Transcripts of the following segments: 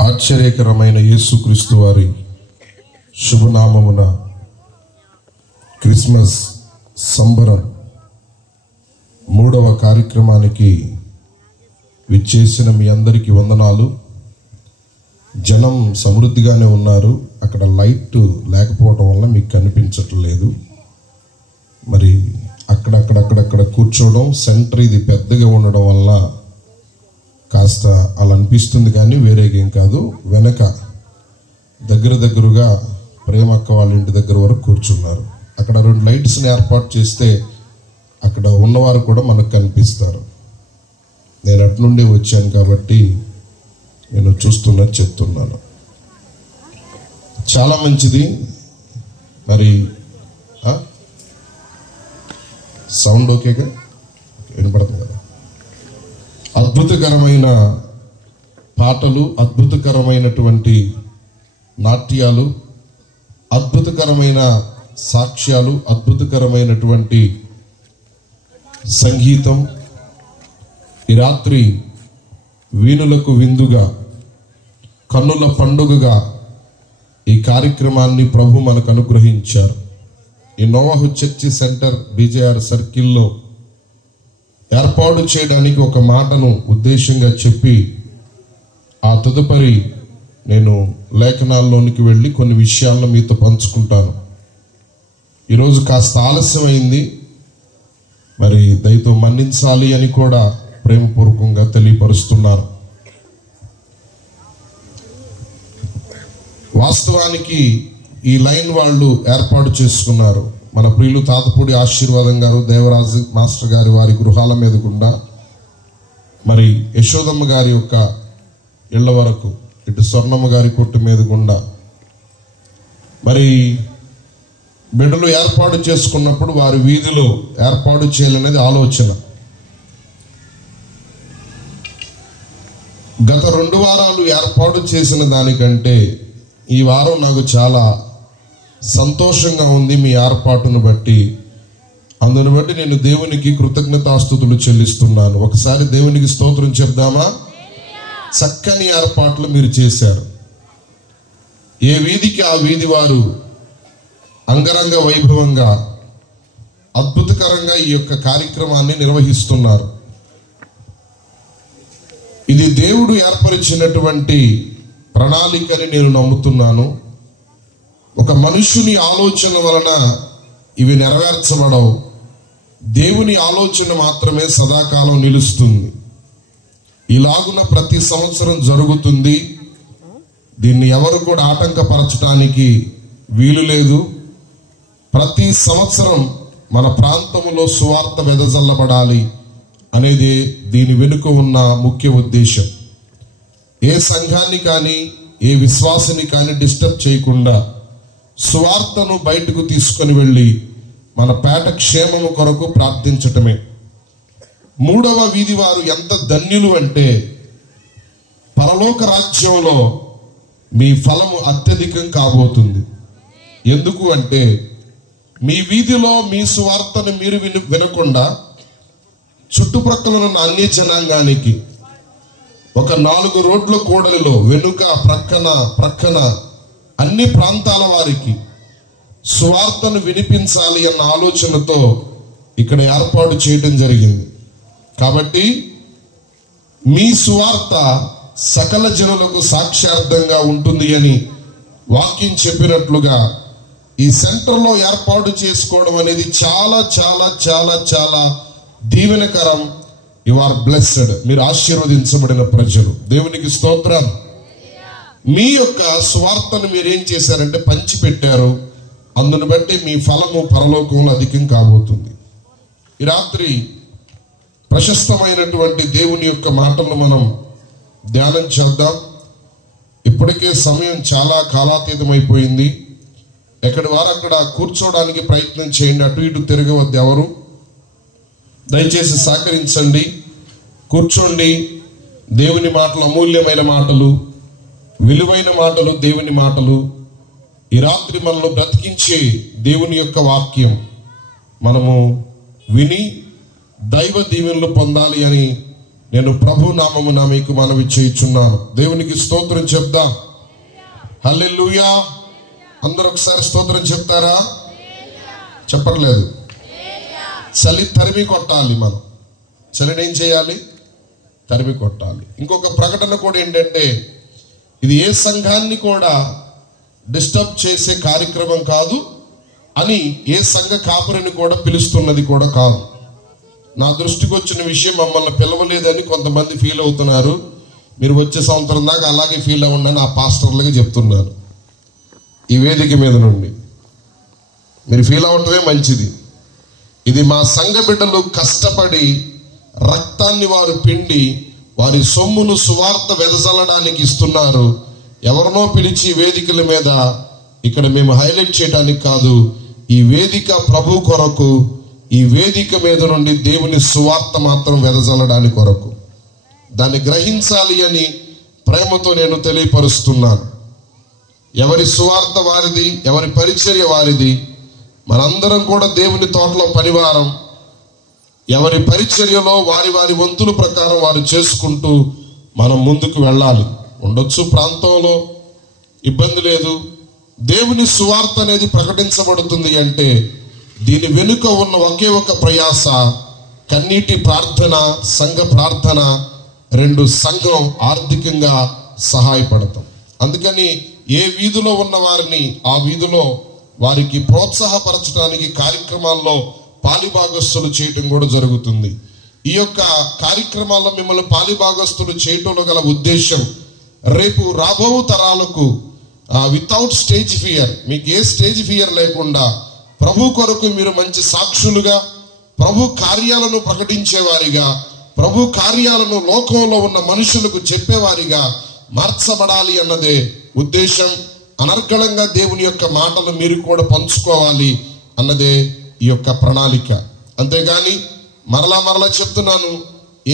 ఆశ్చర్యకరమైన యేసుక్రీస్తు వారి శుభనామమున క్రిస్మస్ సంబరం 3వ కార్యక్రమానికి విచ్చేసిన మీ అందరికీ వందనాలు. జనం సమృద్ధిగానే ఉన్నారు. అక్కడ లైట్ లేకపోవడం వల్ల మీకు కనిపించట్లేదు. మరి అక్కడక్కడ కూర్చోవడం, సెంటర్ ఇది పెద్దగా ఉండడం వల్ల కాస్త అలా అనిపిస్తుంది, కానీ వేరేగేం కాదు. వెనక దగ్గరగా ప్రేమక్క వాళ్ళ ఇంటి దగ్గర వరకు కూర్చున్నారు. అక్కడ 2 లైట్స్ని ఏర్పాటు చేస్తే అక్కడ ఉన్నవారు కూడా మనకు కనిపిస్తారు. నేను అటు నుండి వచ్చాను కాబట్టి నేను చూస్తున్నది చెప్తున్నాను. చాలా మంచిది. మరి సౌండ్ ఓకేగా వినపడుతుంది కదా? అద్భుతకరమైన పాటలు, అద్భుతకరమైనటువంటి నాట్యాలు, అద్భుతకరమైన సాక్ష్యాలు, అద్భుతకరమైనటువంటి సంగీతం. ఈ రాత్రి వీణులకు విందుగా, కన్నుల పండుగగా ఈ కార్యక్రమాన్ని ప్రభు మనకు అనుగ్రహించారు. ఈ నోవాహు చర్చి సెంటర్ BJR సర్కిల్లో ఏర్పాటు చేయడానికి ఒక మాటను ఉద్దేశంగా చెప్పి ఆ తదుపరి నేను లేఖనాల్లోనికి వెళ్ళి కొన్ని విషయాలను మీతో పంచుకుంటాను. ఈరోజు కాస్త ఆలస్యమైంది, మరి దయతో మన్నించాలి అని కూడా ప్రేమపూర్వకంగా తెలియపరుస్తున్నారు. వాస్తవానికి ఈ లైన్ వాళ్ళు ఏర్పాటు చేసుకున్నారు. మన ప్రియులు తాతపూడి ఆశీర్వాదం గారు, దేవరాజు మాస్టర్ గారి వారి గృహాల మీద గుండా, మరి యశోదమ్మ గారి యొక్క ఇళ్ల వరకు, ఇటు స్వర్ణమ్మ గారి కొట్టు మీద గుండా మరి బిడ్డలు ఏర్పాటు చేసుకున్నప్పుడు వారి వీధిలో ఏర్పాటు చేయాలనేది ఆలోచన. గత 2 వారాలు ఏర్పాటు చేసిన దానికంటే ఈ వారం నాకు చాలా సంతోషంగా ఉంది. మీ ఏర్పాటును బట్టి, అందును బట్టి నేను దేవునికి కృతజ్ఞతాస్తుతులు చెల్లిస్తున్నాను. ఒకసారి దేవునికి స్తోత్రం చెప్దామా? చక్కని ఏర్పాట్లు మీరు చేశారు. ఏ వీధికి ఆ వీధి వారు అంగరంగ వైభవంగా, అద్భుతకరంగా ఈ యొక్క కార్యక్రమాన్ని నిర్వహిస్తున్నారు. ఇది దేవుడు ఏర్పరిచినటువంటి ప్రణాళికని నేను నమ్ముతున్నాను. ఒక మనుషుని ఆలోచన వలన ఇవి నెరవేర్చబడవు. దేవుని ఆలోచన మాత్రమే సదాకాలం నిలుస్తుంది. ఇలాగున ప్రతి సంవత్సరం జరుగుతుంది. దీన్ని ఎవరు కూడా ఆటంకపరచడానికి వీలు లేదు. ప్రతి సంవత్సరం మన ప్రాంతంలో సువార్త వెదజల్లబడాలి అనేది దీని వెనుక ఉన్న ముఖ్య ఉద్దేశం. ఏ సంఘాన్ని కానీ, ఏ విశ్వాసాన్ని కానీ డిస్టర్బ్ చేయకుండా సువార్తను బయటకు తీసుకొని వెళ్ళి మన పేట క్షేమము కొరకు ప్రార్థించటమే. 3వ వీధి వారు ఎంత ధన్యులు అంటే, పరలోక రాజ్యంలో మీ ఫలము అత్యధికం కాబోతుంది. ఎందుకు అంటే, మీ వీధిలో మీ సువార్తను మీరు వినకుండా చుట్టుప్రక్కల ఉన్న అన్ని జనాంగానికి ఒక 4 రోడ్ల కూడలిలో వెనుక ప్రక్కన అన్ని ప్రాంతాల వారికి సువార్తను వినిపించాలి అన్న ఆలోచనతో ఇక్కడ ఏర్పాటు చేయడం జరిగింది. కాబట్టి మీ సువార్త సకల జనులకు సాక్ష్యార్థంగా ఉంటుంది అని వాక్యం చెప్పినట్లుగా ఈ సెంటర్లో ఏర్పాటు చేసుకోవడం అనేది చాలా చాలా చాలా చాలా దీవెనకరం. You are blessed. మీరు ఆశీర్వదించబడిన ప్రజలు. దేవునికి స్తోత్రం. మీ యొక్క స్వార్థను మీరేం చేశారంటే పంచిపెట్టారు. అందును బట్టి మీ ఫలము పరలోకంలో అధికం కాబోతుంది. ఈ రాత్రి ప్రశస్తమైనటువంటి దేవుని యొక్క మాటలను మనం ధ్యానం చేద్దాం. ఇప్పటికే సమయం చాలా కాలాతీతమైపోయింది. ఎక్కడి వారు అక్కడ కూర్చోవడానికి ప్రయత్నం చేయండి. అటు ఇటు తిరగవద్దు ఎవరు. దయచేసి సహకరించండి, కూర్చోండి. దేవుని మాటలు అమూల్యమైన మాటలు, విలువైన మాటలు, దేవుని మాటలు. ఈ రాత్రి మనల్ని బ్రతికించే దేవుని యొక్క వాక్యం మనము విని దైవ దీవెనలు పొందాలి అని నేను ప్రభు నామమున మీకు మనవి చేయుచున్నాను. దేవునికి స్తోత్రం చెప్దాం. హల్లెలూయా. అందరూ ఒకసారి స్తోత్రం చెప్తారా? చెప్పట్లేదు. చలి తరిమి కొట్టాలి. మనం చలిని ఏం చేయాలి? తరిమి కొట్టాలి. ఇంకొక ప్రకటన కూడా ఏంటంటే, ఇది ఏ సంఘాన్ని కూడా డిస్టర్బ్ చేసే కార్యక్రమం కాదు అని ఏ సంఘ కాపురిని కూడా పిలుస్తున్నది కూడా కాదు. నా దృష్టికి వచ్చిన విషయం, మమ్మల్ని పిలవలేదని కొంతమంది ఫీల్ అవుతున్నారు. మీరు వచ్చే సంవత్సరం దాకా అలాగే ఫీల్ అవ్వండి ఆ పాస్టర్లుగా చెప్తున్నాను. ఈ వేదిక మీద నుండి మీరు ఫీల్ అవ్వటమే మంచిది. ఇది మా సంఘ బిడ్డలు కష్టపడి రక్తాన్ని వారు పిండి వారి సొమ్మును సువార్త వెదజల్లడానికి ఇస్తున్నారు. ఎవరినో పిలిచి వేదికల మీద ఇక్కడ మేము హైలైట్ చేయడానికి కాదు. ఈ వేదిక ప్రభు కొరకు, ఈ వేదిక మీద నుండి దేవుని సువార్త మాత్రం వెదజల్లడానికి కొరకు. దాన్ని గ్రహించాలి అని ప్రేమతో నేను తెలియపరుస్తున్నాను. ఎవరి సువార్త వారిది, ఎవరి పరిచర్య వారిది. మనందరం కూడా దేవుని తోటలో పనివారం. ఎవరి పరిచర్యలో వారి వారి వంతుల ప్రకారం వారు చేసుకుంటూ మనం ముందుకు వెళ్ళాలి. ఉండొచ్చు ప్రాంతంలో, ఇబ్బంది లేదు. దేవుని సువార్త అనేది ప్రకటించబడుతుంది అంటే దీని వెనుక ఉన్న ఒకే ఒక ప్రయాస, కన్నీటి ప్రార్థన, సంఘ ప్రార్థన. రెండు, సంఘం ఆర్థికంగా సహాయపడతాం. అందుకని ఏ వీధిలో ఉన్న వారిని ఆ వీధిలో వారికి ప్రోత్సాహపరచడానికి కార్యక్రమాల్లో పాలిభాగస్తులు చేయటం కూడా జరుగుతుంది. ఈ యొక్క కార్యక్రమాల్లో మిమ్మల్ని పాలిభాగస్తులు చేయటంలో గల ఉద్దేశం, రేపు రాబో తరాలకు వితౌట్ స్టేజ్ ఫియర్, మీకు ఏ స్టేజ్ ఫియర్ లేకుండా ప్రభు కొరకు మీరు మంచి సాక్షులుగా, ప్రభు కార్యాలను ప్రకటించేవారిగా, ప్రభు కార్యాలను లోకంలో ఉన్న మనుషులకు చెప్పేవారిగా మార్చబడాలి అన్నదే ఉద్దేశం. అనర్గళంగా దేవుని యొక్క మాటలు మీరు కూడా పంచుకోవాలి అన్నదే ఈ యొక్క ప్రణాళిక. అంతేగాని మరలా చెప్తున్నాను,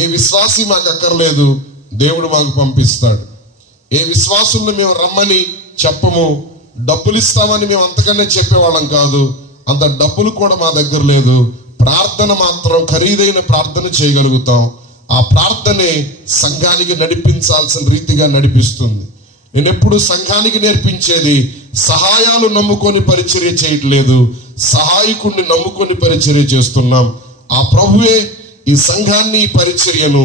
ఏ విశ్వాసి మాకు అక్కర్లేదు, దేవుడు మాకు పంపిస్తాడు. ఏ విశ్వాసులను మేము రమ్మని చెప్పము, డబ్బులు ఇస్తామని మేము అంతకన్నా చెప్పేవాళ్ళం కాదు. అంత డబ్బులు కూడా మా దగ్గర లేదు. ప్రార్థన మాత్రం ఖరీదైన ప్రార్థన చేయగలుగుతాం. ఆ ప్రార్థనే సంఘానికి నడిపించాల్సిన రీతిగా నడిపిస్తుంది. నేను ఎప్పుడు సంఘానికి నేర్పించేది, సహాయాలు నమ్ముకొని పరిచర్య చేయట్లేదు, సహాయకుడిని నమ్ముకొని పరిచర్య చేస్తున్నాం. ఆ ప్రభువే ఈ సంఘాన్ని, ఈ పరిచర్యను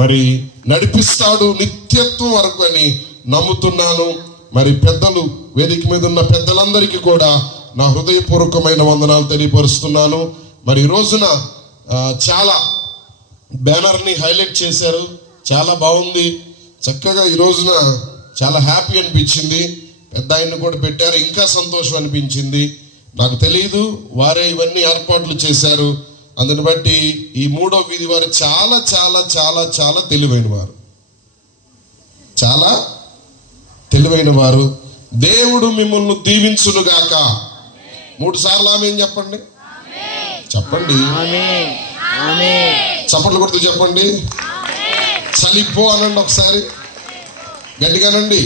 మరి నడిపిస్తాడు నిత్యత్వం వరకు అని నమ్ముతున్నాను. మరి పెద్దలు, వేదిక మీద ఉన్న పెద్దలందరికీ కూడా నా హృదయపూర్వకమైన వందనాలు తెలియపరుస్తున్నాను. మరి ఈ రోజున చాలా బ్యానర్ని హైలైట్ చేశారు, చాలా బాగుంది. చక్కగా ఈ రోజున చాలా హ్యాపీ అనిపించింది. పెద్ద ఆయన్ని కూడా పెట్టారు, ఇంకా సంతోషం అనిపించింది. నాకు తెలియదు, వారే ఇవన్నీ ఏర్పాట్లు చేశారు. అందుని బట్టి ఈ 3వ వీధి వారు చాలా చాలా చాలా చాలా తెలివైన వారు, చాలా తెలివైన వారు. దేవుడు మిమ్మల్ని దీవించునుగాక. 3 సార్లు ఆమేన్ చెప్పండి. చెప్పండి, చప్పట్లు కొడుతూ చెప్పండి. చలిపో అనండి ఒకసారి గట్టిగానండి.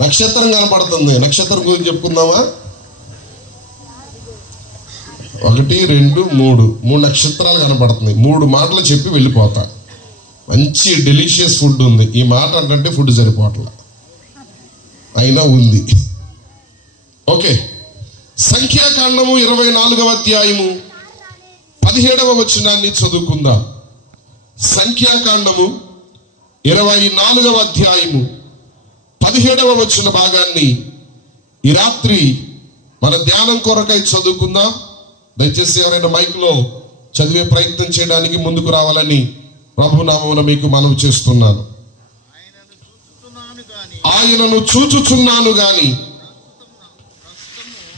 నక్షత్రం కనపడుతుంది, నక్షత్రం గురించి చెప్పుకుందామా? 1, 2, 3 నక్షత్రాలు కనపడుతుంది. 3 మాటలు చెప్పి వెళ్ళిపోతా. మంచి డెలిషియస్ ఫుడ్ ఉంది. ఈ మాట అంటే ఫుడ్ సరిపోవట్లా, అయినా ఉంది. ఓకే, సంఖ్యాకాండము 24వ అధ్యాయము 17వ వచనాన్ని చదువుకుందాం. సంఖ్యాకాండము 24వ అధ్యాయము 17వ వచన భాగాన్ని ఈ రాత్రి మన ధ్యానం కొరకై చదువుకుందాం. దయచేసి ఎవరైనా మైక్లో చదివే ప్రయత్నం చేయడానికి ముందుకు రావాలని ప్రభు నామమున మీకు మనవి చేస్తున్నాను. ఆయనను చూచుచున్నాను గాని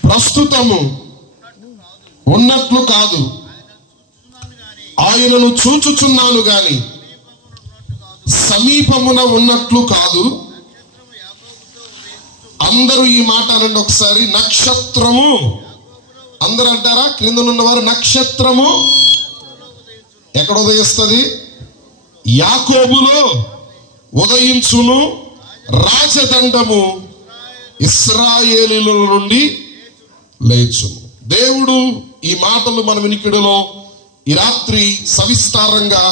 ప్రస్తుతము ఉన్నట్లు కాదు, ఆయనను చూచుచున్నాను గాని సమీపమున ఉన్నట్లు కాదు. అందరూ ఈ మాట అనండి ఒకసారి. నక్షత్రము, అందరూ అంటారా? క్రింద ఉన్నవారు నక్షత్రము ఎక్కడ ఉదయిస్తుంది? యాకోబులో ఉదయించును, రాజదండము ఇశ్రాయేలీయుల నుండి లేచును. దేవుడు ఈ మాటలు మన వినికిడిలో ఈ రాత్రి సవిస్తారంగా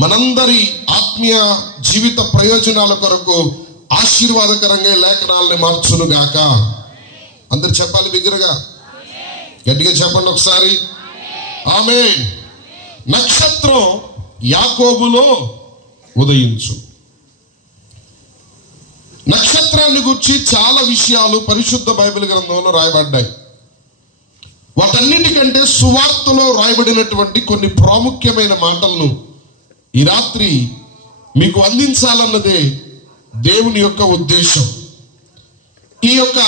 మనందరి ఆత్మీయ జీవిత ప్రయోజనాల కొరకు ఆశీర్వాదకరంగా లేఖనాలని మార్చును గాక. అందరు చెప్పాలి బిగ్గరగా, గట్టిగా చెప్పండి ఒకసారి. ఆమేన్. నక్షత్రం యాకోబులో ఉదయించు. నక్షత్రాన్ని గురించి చాలా విషయాలు పరిశుద్ధ బైబిల్ గ్రంథంలో రాయబడ్డాయి. వాటన్నిటికంటే సువార్తలో రాయబడినటువంటి కొన్ని ప్రాముఖ్యమైన మాటలను ఈ రాత్రి మీకు అందించాలన్నదే దేవుని యొక్క ఉద్దేశం. ఈ యొక్క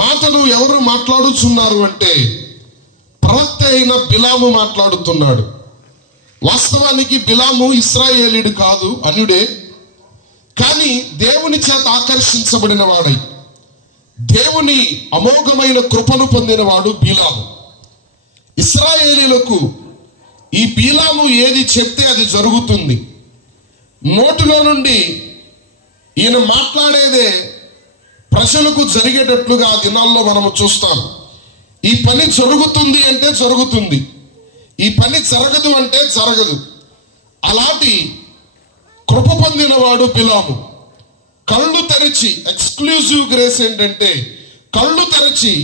మాటలు ఎవరు మాట్లాడుతున్నారు అంటే ప్రవక్త అయిన బిలాము మాట్లాడుతున్నాడు. వాస్తవానికి బిలాము ఇశ్రాయేలీయుడు కాదు, అన్యుడే. కానీ దేవుని చేత ఆకర్షించబడిన వాడై దేవుని అమోఘమైన కృపను పొందినవాడు బిలాము. ఇశ్రాయేలీయులకు ఈ బిలాము ఏది చెప్తే అది జరుగుతుంది. నోటిలో నుండి ఈయన మాట్లాడేదే ప్రజలకు జరిగేటట్లుగా ఆ దినాల్లో మనము చూస్తాం. ఈ పని జరుగుతుంది అంటే జరుగుతుంది, ఈ పని జరగదు అంటే జరగదు. అలాంటి కృప పొందినవాడు బిలాము. కళ్ళు తెరిచి, ఎక్స్క్లూజివ్ గ్రేస్ ఏంటంటే కళ్ళు తెరిచి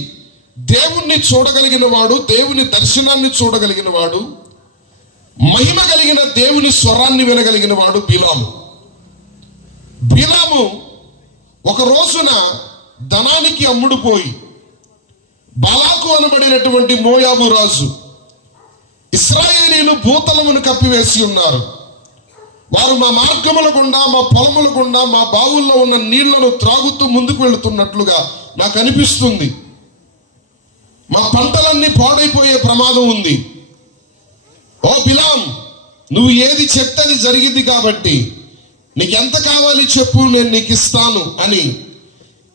దేవుణ్ణి చూడగలిగిన వాడు, దేవుని దర్శనాన్ని చూడగలిగిన వాడు, మహిమ కలిగిన దేవుని స్వరాన్ని వినగలిగిన వాడు బిలాము. బిలాము ఒక రోజున ధనానికి అమ్ముడుపోయి బాలాకు అనబడినటువంటి మోయాబు రాజు, ఇశ్రాయేలీయులు భూతలమును కప్పివేసి ఉన్నారు, వారు మా మార్గముల గుండా, మా పొలముల గుండా, మా బావుల్లో ఉన్న నీళ్లను త్రాగుతూ ముందుకు వెళుతున్నట్లుగా నాకు అనిపిస్తుంది, మా పంటలన్నీ పాడైపోయే ప్రమాదం ఉంది. ఓ బిలాం, నువ్వు ఏది చెప్తే అది జరిగింది కాబట్టి నీకెంత కావాలి చెప్పు, నేను నీకు ఇస్తాను అని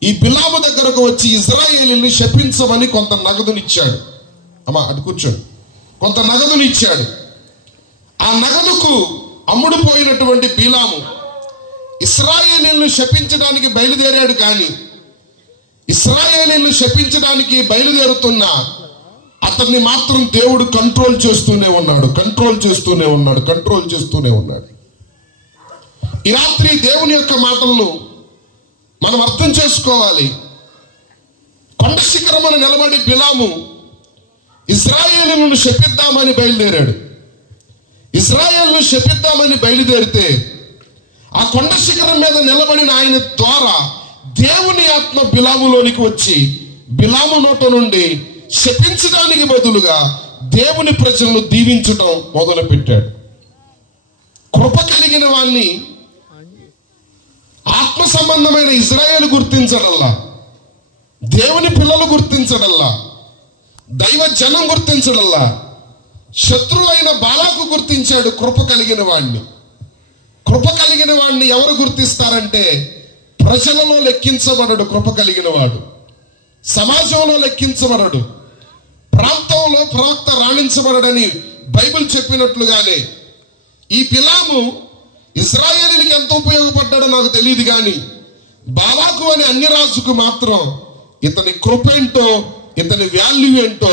ఈ బిలాము దగ్గరకు వచ్చి ఇశ్రాయేలీయుల్ని శపించమని కొంత నగదునిచ్చాడు. అమ్మా అటు కూర్చోండి. కొంత నగదునిచ్చాడు. ఆ నగదుకు అమ్ముడుపోయినటువంటి బిలాము ఇశ్రాయేలీయులను శపించడానికి బయలుదేరాడు. కానీ ఇశ్రాయేలీయులను శపించడానికి బయలుదేరుతున్న అతన్ని మాత్రం దేవుడు కంట్రోల్ చేస్తూనే ఉన్నాడు. ఈ రాత్రి దేవుని యొక్క మాటలను మనం అర్థం చేసుకోవాలి. కొండ శిఖరమున నిలబడి బిలాము ఇశ్రాయేలీయులను శపిద్దామని బయలుదేరాడు. ఇశ్రాయేలును శపిద్దామని బయలుదేరితే ఆ కొండ శిఖరం మీద నిలబడిన ఆయన ద్వారా దేవుని ఆత్మ బిలాములోనికి వచ్చి బిలాము నోట నుండి శపించడానికి బదులుగా దేవుని ప్రజలను దీవించడం మొదలు పెట్టాడు. కృప కలిగిన వాణ్ణి ఆత్మ సంబంధమైన ఇశ్రాయేలు గుర్తించడల్లా, దేవుని పిల్లలు గుర్తించడల్లా, దైవ జనం గుర్తించడల్లా, శత్రువు అయిన బాలాకు గుర్తించాడు కృప కలిగిన వాణ్ణి. కృప కలిగిన వాణ్ణి ఎవరు గుర్తిస్తారంటే ప్రజలలో లెక్కించబడడు కృప కలిగిన వాడు, సమాజంలో లెక్కించబడడు, ప్రాంతంలో ప్రవక్త రాణించబడడని బైబిల్ చెప్పినట్లుగానే ఈ బిలాము ఇశ్రాయేలీయులకు ఎంత ఉపయోగపడ్డాడో నాకు తెలియదు. కానీ బాలాకు అనే అన్యరాజుకు మాత్రం ఇతని కృప ఏంటో, ఇతని వాల్యూ ఏంటో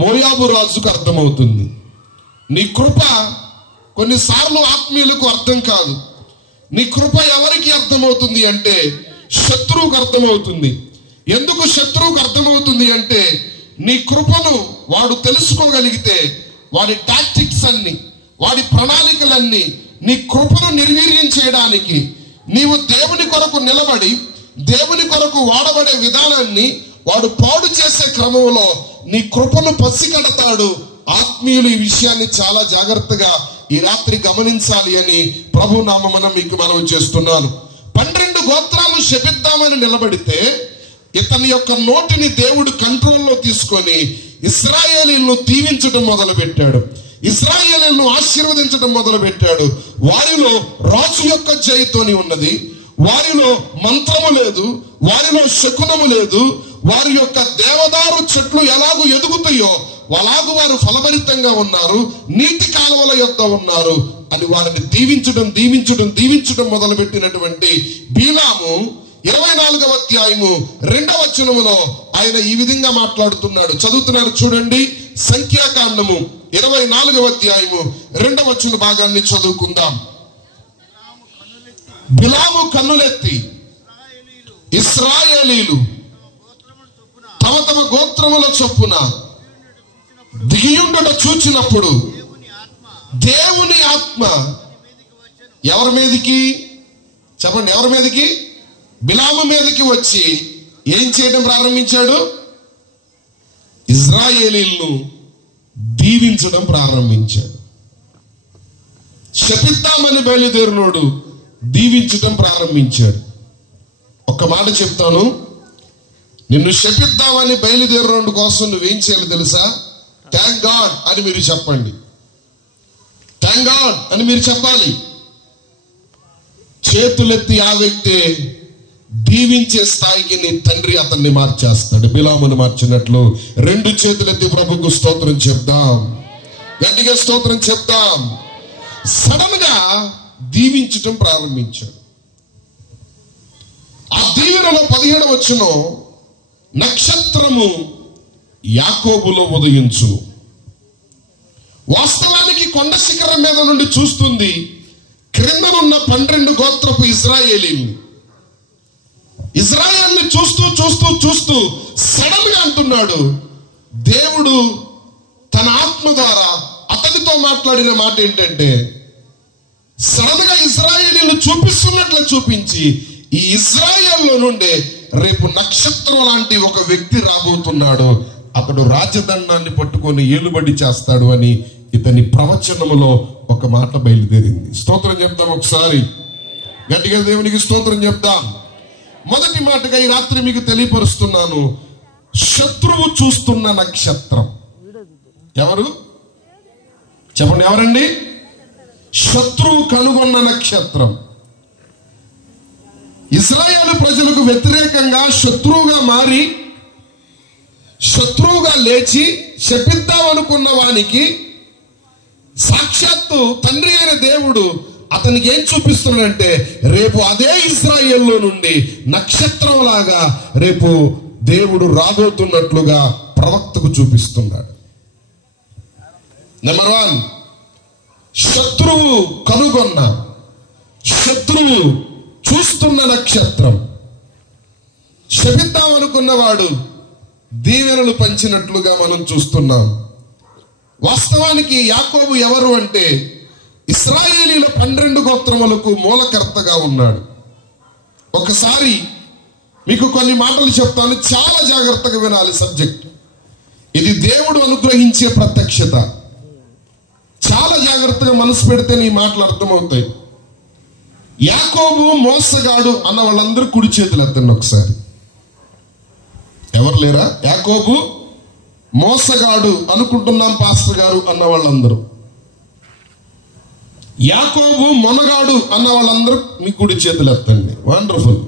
మోయాబు రాజుకు అర్థమవుతుంది. నీ కృప కొన్నిసార్లు ఆత్మీయులకు అర్థం కాదు. నీ కృప ఎవరికి అర్థమవుతుంది అంటే శత్రువుకు అర్థమవుతుంది. ఎందుకు శత్రువుకు అర్థమవుతుంది అంటే నీ కృపను వాడు తెలుసుకోగలిగితే వాడి టాక్టిక్స్ అన్ని, వాడి ప్రణాళికలన్నీ నీ కృపను నిర్వీర్యం చేయడానికి, నీవు దేవుని కొరకు నిలబడి దేవుని కొరకు వాడబడే విధానాన్ని వాడు పాడు చేసే క్రమంలో నీ కృపను పసిగడతాడు. ఆత్మీయులు ఈ విషయాన్ని చాలా జాగ్రత్తగా ఈ రాత్రి గమనించాలి అని ప్రభు నామమున మీకు మనవి చేస్తున్నాను. 12 గోత్రాలు శపిద్దామని నిలబడితే ఇతని యొక్క నోటిని దేవుడు కంట్రోల్లో తీసుకొని ఇశ్రాయేలీయులను దీవించడం మొదలు పెట్టాడు, ఇశ్రాయేలీయులను ఆశీర్వదించడం మొదలు పెట్టాడు. వారిలో రాజు యొక్క జయతోని ఉన్నది, వారిలో మంత్రము లేదు, వారిలో శకునము లేదు. వారి యొక్క దేవదారు చెట్లు ఎలాగూ ఎదుగుతాయో అలాగూ వారు ఫలభరితంగా ఉన్నారు, నీటి కాలువల యొద్ద ఉన్నారు అని వారిని దీవించడం మొదలుపెట్టినటువంటి బిలాము 24వ అధ్యాయము 2వ వచనములో ఆయన ఈ విధంగా మాట్లాడుతున్నాడు. చదువుతున్నారు చూడండి. సంఖ్యాకాండము 24వ అధ్యాయము 2వ వచన భాగాన్ని చదువుకుందాం. బిలాము కన్నులెత్తి ఇశ్రాయేలీలు తమ తమ గోత్రముల చొప్పున దిగియుండుట చూచినప్పుడు దేవుని ఆత్మ ఎవరి మీదకి చెప్పండి, ఎవరి మీదకి? బిలాము మీదకి వచ్చి ఏం చేయడం ప్రారంభించాడు? ఇశ్రాయేలీలను దీవించడం ప్రారంభించాడు. శపిద్దామని బయలుదేరినోడు దీవించడం ప్రారంభించాడు. ఒక్క మాట చెప్తాను, నిన్ను శపిద్దామని బయలుదేరినోడు కోసం నువ్వేం చేయాలి తెలుసా? థ్యాంక్ గాడ్ అని మీరు చెప్పండి. థ్యాంక్ గాడ్ అని మీరు చెప్పాలి. చేతులెత్తి ఆ వ్యక్తి దీవించే స్థాయికి నీ తండ్రి అతన్ని మార్చేస్తాడు. బిలామును మార్చినట్లు 2 చేతులెత్తి ప్రభుకు స్తోత్రం చెప్దాం, గట్టిగా స్తోత్రం చెప్దాం. సడన్ గా దీవించటం ప్రారంభించాడు. ఆ దీవెనలో 17వ వచనం, నక్షత్రము యాకోబులో ఉదయించును. వాస్తవానికి కొండ శిఖరం మీద నుండి చూస్తుంది క్రిందనున్న 12 గోత్రపు ఇజ్రాయేల్ని చూస్తూ చూస్తూ చూస్తూ సడన్ గా అంటున్నాడు, దేవుడు తన ఆత్మ ద్వారా అతనితో మాట్లాడిన మాట ఏంటంటే, సడన్ గా ఇజ్రాయేలీలు చూపిస్తున్నట్లు చూపించి ఈ ఇజ్రాయేల్లో నుండే రేపు నక్షత్రం లాంటి ఒక వ్యక్తి రాబోతున్నాడు, అతడు రాజదండాన్ని పట్టుకొని ఏలుబడి చేస్తాడు అని ఇతని ప్రవచనములో ఒక మాట బయలుదేరింది. స్తోత్రం చెప్తాం ఒకసారి, గట్టిగా దేవునికి స్తోత్రం చెప్తాం. మొదటి మాటగా ఈ రాత్రి మీకు తెలియపరుస్తున్నాను, శత్రువు చూస్తున్న నక్షత్రం. ఎవరు చెప్పండి, ఎవరండి? శత్రువు కనుగొన్న నక్షత్రం. ఇశ్రాయేలు ప్రజలకు వ్యతిరేకంగా శత్రువుగా మారి శత్రువుగా లేచి శపిద్దాం అనుకున్న వానికి సాక్షాత్తు తండ్రి అయిన దేవుడు అతనికి ఏం చూపిస్తున్నాడంటే, రేపు అదే ఇశ్రాయేల్లో నుండి నక్షత్రం లాగా రేపు దేవుడు రాబోతున్నట్లుగా ప్రవక్తకు చూపిస్తున్నాడు. నెంబర్ 1, శత్రువు కనుగొన్న, శత్రువు చూస్తున్న నక్షత్రం. శపిద్దాం అనుకున్నవాడు దీవెనలు పంచినట్లుగా మనం చూస్తున్నాం. వాస్తవానికి యాకోబు ఎవరు అంటే, ఇశ్రాయేలీల 12 గోత్రములకు మూలకర్తగా ఉన్నాడు. ఒకసారి మీకు కొన్ని మాటలు చెప్తాను, చాలా జాగ్రత్తగా వినాలి సబ్జెక్ట్. ఇది దేవుడు అనుగ్రహించే ప్రత్యక్షత. చాలా జాగ్రత్తగా మనసు పెడితే నీ మాటలు అర్థమవుతాయి. యాకోబు మోసగాడు అన్న వాళ్ళందరూ కుడి చేతులు ఎత్తండి ఒకసారి. ఎవరు లేరా? యాకోబు మోసగాడు అనుకుంటున్నాం పాస్టర్ గారు అన్న వాళ్ళందరూ, యాకోబు మొనగాడు అన్న వాళ్ళందరూ మీ కుడి చేతులు ఎత్తండి. వండర్ఫుల్.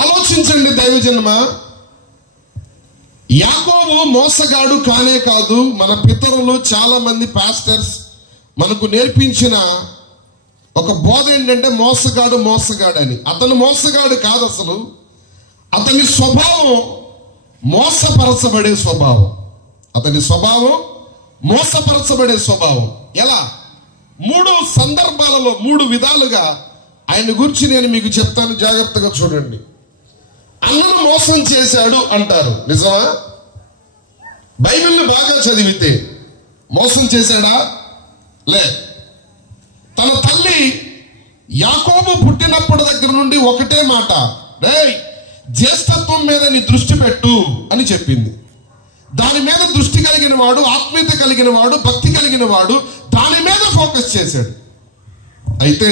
ఆలోచించండి దైవజన్మ, యాకోబు మోసగాడు కానే కాదు. మన పితరులు చాలా మంది పాస్టర్స్ మనకు నేర్పించిన ఒక బోధ ఏంటంటే మోసగాడు అని. అతను మోసగాడు కాదు, అసలు అతని స్వభావం మోసపరచబడే స్వభావం. అతని స్వభావం మోసపరచబడే స్వభావం. ఎలా? 3 సందర్భాలలో 3 విధాలుగా ఆయన గురించి నేను మీకు చెప్తాను, జాగ్రత్తగా చూడండి. అన్నను మోసం చేశాడు అంటారు, నిజమా? బైబిల్ని బాగా చదివితే మోసం చేశాడా? లే. తన తల్లి యాకోబు పుట్టినప్పటి దగ్గర నుండి ఒకటే మాట, రేయ్ జ్యేష్ఠత్వం మీద నీ దృష్టి పెట్టు అని చెప్పింది. దాని మీద దృష్టి కలిగిన వాడు, ఆత్మీయత కలిగిన వాడు, భక్తి కలిగిన వాడు దాని మీద ఫోకస్ చేశాడు. అయితే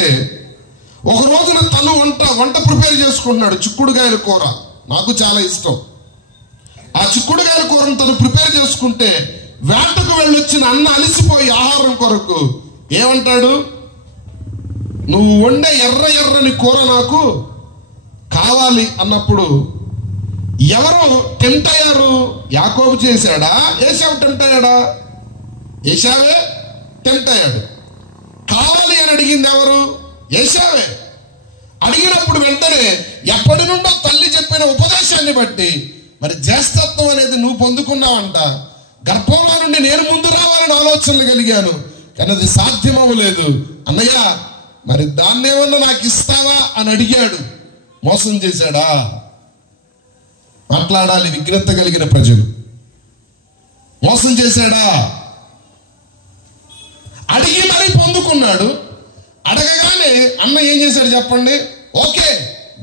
ఒక రోజున తను వంట ప్రిపేర్ చేసుకుంటున్నాడు. చిక్కుడుగాయల కూర నాకు చాలా ఇష్టం. ఆ చిక్కుడుగాయల కూరను తను ప్రిపేర్ చేసుకుంటే వేటకు వెళ్ళొచ్చిన అన్న అలిసిపోయి ఆహారం కొరకు ఏమంటాడు, నువ్వు వండే ఎర్రని కూర నాకు కావాలి అన్నప్పుడు ఎవరు టెంప్ట్ అయ్యారు? యాకోబు చేశాడా? ఏశావు టెంప్ట్ అయ్యాడా? ఏశావే టెంప్ట్ అయ్యాడు. కావాలి అని అడిగింది ఎవరు? ఏశావే. అడిగినప్పుడు వెంటనే ఎప్పటి నుండో తల్లి చెప్పిన ఉపదేశాన్ని బట్టి మరి జ్యేష్ఠత్వం అనేది నువ్వు పొందుకున్నావంట. గర్భంలో నుండి నేను ముందు రావాలని ఆలోచనలు కలిగాను, కానీ అది సాధ్యం అవ్వలేదు. అన్నయ్య మరి దాన్నేమన్నా నాకు ఇస్తావా అని అడిగాడు. మోసం చేశాడా? మాట్లాడాలి విఘ్నత కలిగిన ప్రజలు. మోసం చేశాడా? అడిగి మరీ పొందుకున్నాడు. అడగగానే అన్న ఏం చేశాడు చెప్పండి? ఓకే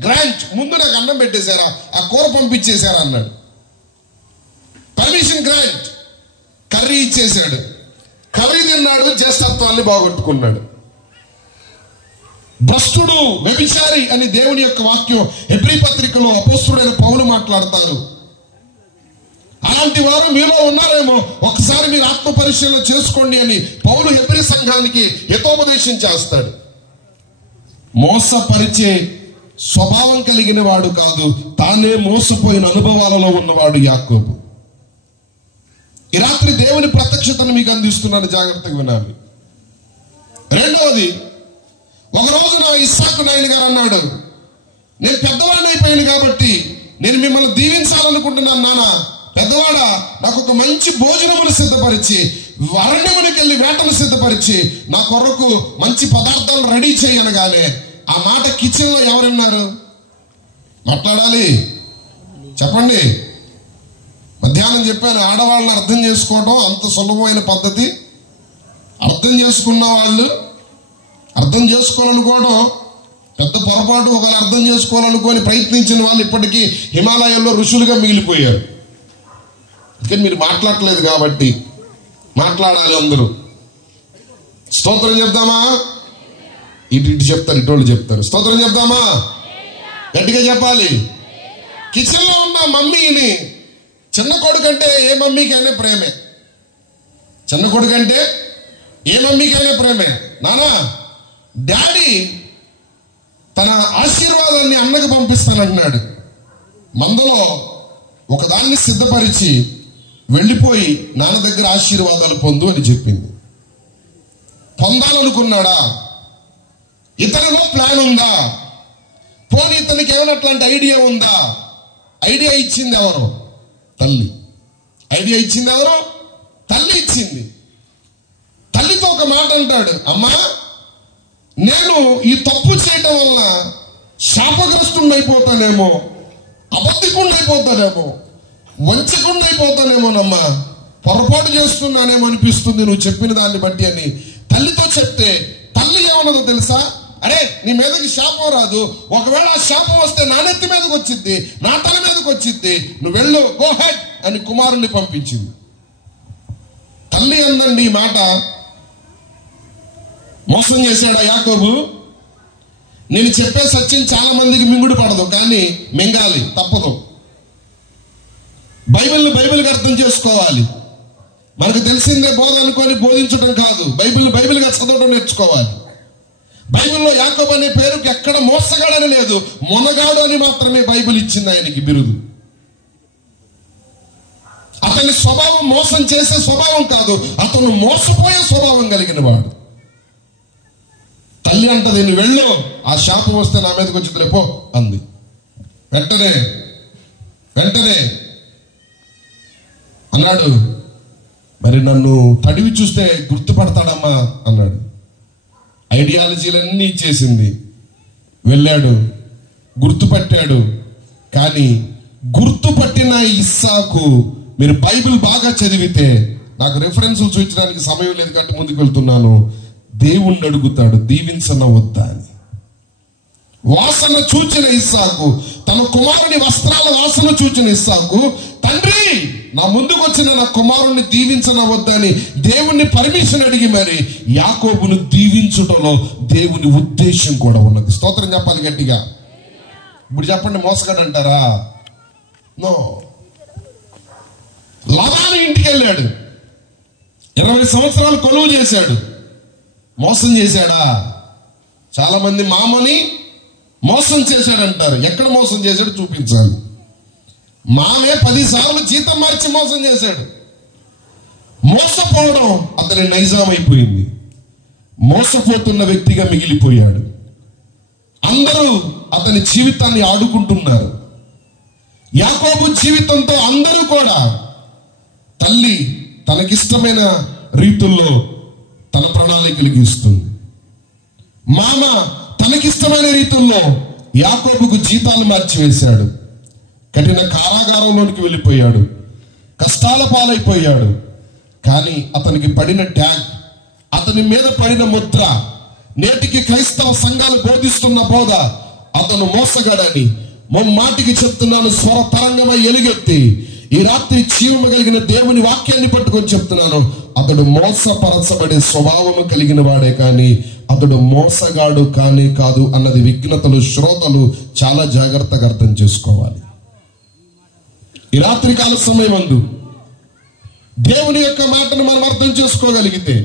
గ్రాంట్, ముందు నాకు అన్నం పెట్టేశారా, ఆ కూర పంపించేశారా అన్నాడు. పర్మిషన్ గ్రాంట్, కర్రీ ఇచ్చేశాడు. కర్రీ తిన్నాడు, జ్యేష్ఠత్వాన్ని బాగొట్టుకున్నాడు. భ్రష్టుడు, వ్యభిచారి అని దేవుని యొక్క వాక్యం హెబ్రీ పత్రికలో అపోస్తుడైన పౌలు మాట్లాడతారు. అలాంటి వారు మీలో ఉన్నారేమో, ఒకసారి మీరు ఆత్మ పరిశీలన చేసుకోండి అని పౌలు హెబ్రీ సంఘానికి హితోపదేశం చేస్తాడు. మోసపరిచే స్వభావం కలిగిన వాడు కాదు, తానే మోసపోయిన అనుభవాలలో ఉన్నవాడు యాకోబు. ఈ రాత్రి దేవుని ప్రత్యక్షతను మీకు అందిస్తున్నాను, జాగ్రత్తగా వినాలి. రెండవది, ఒక రోజు నా ఇస్సాకు నాయన గారు అన్నాడు, నేను పెద్దవాడిని అయిపోయాను కాబట్టి నేను మిమ్మల్ని దీవించాలనుకుంటున్నాను నాన్న. పెద్దవాడా, నాకు ఒక మంచి భోజనమును సిద్ధపరిచి, అరణ్యమునికి వెళ్ళి వేటను సిద్ధపరిచి నా కొరకు మంచి పదార్థాలు రెడీ చేయనగానే ఆ మాట కిచెన్లో ఎవరున్నారు? మాట్లాడాలి, చెప్పండి. మధ్యాహ్నం చెప్పాను, ఆడవాళ్ళని అర్థం చేసుకోవడం అంత సులభమైన పద్ధతి. అర్థం చేసుకున్న వాళ్ళు అర్థం చేసుకోవాలనుకోవడం పెద్ద పొరపాటు. ఒకరు అర్థం చేసుకోవాలనుకొని ప్రయత్నించిన వాళ్ళు ఇప్పటికీ హిమాలయాల్లో ఋషులుగా మిగిలిపోయారు. అందుకని మీరు మాట్లాడలేదు కాబట్టి మాట్లాడాలి అందరూ. స్తోత్రం చెప్దామా? ఇటు చెప్తారు, ఇటోళ్ళు చెప్తారు. స్తోత్రం చెప్దామా? గట్టిగా చెప్పాలి. కిచెన్లో ఉన్న మమ్మీని, చిన్న కొడుకంటే ఏ మమ్మీకైనా ప్రేమే. చిన్న కొడుకంటే ఏ మమ్మీకైనా ప్రేమే. నానా, డాడీ తన ఆశీర్వాదాన్ని అన్నకు పంపిస్తానంటున్నాడు. మందలో ఒకదాన్ని సిద్ధపరిచి వెళ్ళిపోయి నాన్న దగ్గర ఆశీర్వాదాలు పొందు అని చెప్పింది. పొందాలనుకున్నాడా? ఇతనిలో ప్లాన్ ఉందా? పోనీ ఇతనికి ఏమైనా అట్లాంటి ఐడియా ఉందా? ఐడియా ఇచ్చింది ఎవరు? తల్లి. ఐడియా ఇచ్చింది ఎవరు? తల్లి ఇచ్చింది. తల్లితో ఒక మాట అంటాడు, అమ్మా నేను ఈ తప్పు చేయటం వల్ల శాపగ్రస్తుడిని అయిపోతానేమో, అబద్ధికుండా అయిపోతానేమో, వంచకుండా అయిపోతానేమోనమ్మా, పొరపాటు చేస్తున్నానేమో అనిపిస్తుంది నువ్వు చెప్పిన దాన్ని బట్టి అని తల్లితో చెప్తే తల్లి ఏమన్నదో తెలుసా? అరే నీ మీదకి శాపం రాదు, ఒకవేళ ఆ శాపం వస్తే నా నెత్తి మీదకి వచ్చిద్ది, నా తల మీదకి వచ్చిద్ది, నువ్వు వెళ్ళు, గో హెడ్ అని కుమారుణ్ణి పంపించింది. తల్లి అందండి ఈ మాట. మోసం చేశాడా యాకోబు? నేను చెప్పే సత్యం చాలా మందికి మింగుడు పడదు, కానీ మింగాలి, తప్పదు. బైబిల్కి అర్థం చేసుకోవాలి. మనకు తెలిసిందే బోధ అనుకొని బోధించడం కాదు, బైబిల్గా చదవడం నేర్చుకోవాలి. బైబిల్లో యాకోబు అనే పేరుకి ఎక్కడ మోసగాడని లేదు, మొనగాడు అని మాత్రమే బైబిల్ ఇచ్చింది ఆయనకి బిరుదు. అతని స్వభావం మోసం చేసే స్వభావం కాదు, అతను మోసపోయే స్వభావం కలిగిన వాడు. తల్లి అంటది, నువ్వు వెళ్ళు, ఆ శాపం వస్తే నా మీదకి వచ్చింది రేపో అంది. వెంటనే అన్నాడు, మరి నన్ను తడివి చూస్తే గుర్తుపడతాడమ్మా అన్నాడు. ఐడియాలజీలన్నీ ఇచ్చేసింది. వెళ్ళాడు, గుర్తుపట్టాడు. కానీ గుర్తుపట్టిన ఇస్సాకు, మీరు బైబిల్ బాగా చదివితే, నాకు రెఫరెన్సులు చూపించడానికి సమయం లేదు కాబట్టి ముందుకు వెళ్తున్నాను, దేవుణ్ణి అడుగుతాడు దీవించన వద్దా అని. వాసన చూచిన ఇస్సాకు, తన కుమారుని వస్త్రాల వాసన చూచిన ఇస్సాకు, తండ్రి నా ముందుకు వచ్చిన నా కుమారుణ్ణి దీవించన వద్దని దేవుణ్ణి పర్మిషన్ అడిగి మరి యాకోబును దీవించుటలో దేవుని ఉద్దేశం కూడా ఉన్నది. స్తోత్రం చెప్పాలి గట్టిగా. ఇప్పుడు చెప్పండి, మోసగాడు అంటారా? నో. లాబాను ఇంటికి వెళ్ళాడు, 20 సంవత్సరాలు కొలువు చేశాడు. మోసం చేశాడా? చాలా మంది మామని మోసం చేశాడంటారు. ఎక్కడ మోసం చేశాడు చూపించాలి. మామే 10 సార్లు జీతం మార్చి మోసం చేశాడు. మోసపోవడం అతని నైజాం అయిపోయింది. మోసపోతున్న వ్యక్తిగా మిగిలిపోయాడు. అందరూ అతని జీవితాన్ని ఆడుకుంటున్నారు. యాకోబు జీవితంతో అందరూ కూడా, తల్లి తనకిష్టమైన రీతుల్లో తన ప్రణాళికలకు ఇస్తుంది. మామ తనకిష్టమైన రీతుల్లో యాకోబుకు జీతాలు మార్చివేశాడు. కఠిన కారాగారంలోనికి వెళ్ళిపోయాడు, కష్టాల పాలైపోయాడు. కానీ అతనికి పడిన ట్యాగ్, అతని మీద పడిన ముద్ర, నేటికి క్రైస్తవ సంఘాలు బోధిస్తున్న బోధ, అతను మోసగాడని మాటికి చెప్తున్నాను. స్వర తరంగమై ఎలుగెత్తి ఈ రాత్రి జీవము కలిగిన దేవుని వాక్యాన్ని పట్టుకొని చెప్తున్నాను. అతడు మోసపరచబడే స్వభావము కలిగిన వాడే కానీ అతడు మోసగాడు కానే కాదు అన్నది విఘ్నతలు, శ్రోతలు చాలా జాగ్రత్తగా అర్థం చేసుకోవాలి. ఈ రాత్రి కాల సమయమందు దేవుని యొక్క మాటను మనం అర్థం చేసుకోగలిగితే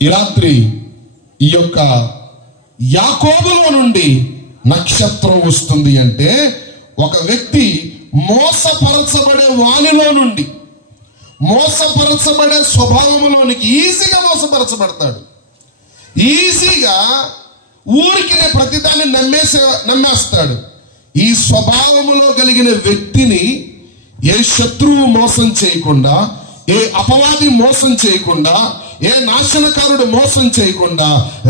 ఈ రాత్రి ఈ యొక్క యాకోబులో నుండి నక్షత్రం వస్తుంది. అంటే ఒక వ్యక్తి మోసపరచబడే వానిలో నుండి, మోసపరచబడే స్వభావంలోనికి ఈజీగా మోసపరచబడతాడు. ఈజీగా ఊరికి ప్రతిదాన్ని నమ్మేస్తాడు. ఈ స్వభావములో కలిగిన వ్యక్తిని ఏ శత్రువు మోసం చేయకుండా, ఏ అపవాది మోసం చేయకుండా, ఏ నాశనకారుడు మోసం చేయకుండా,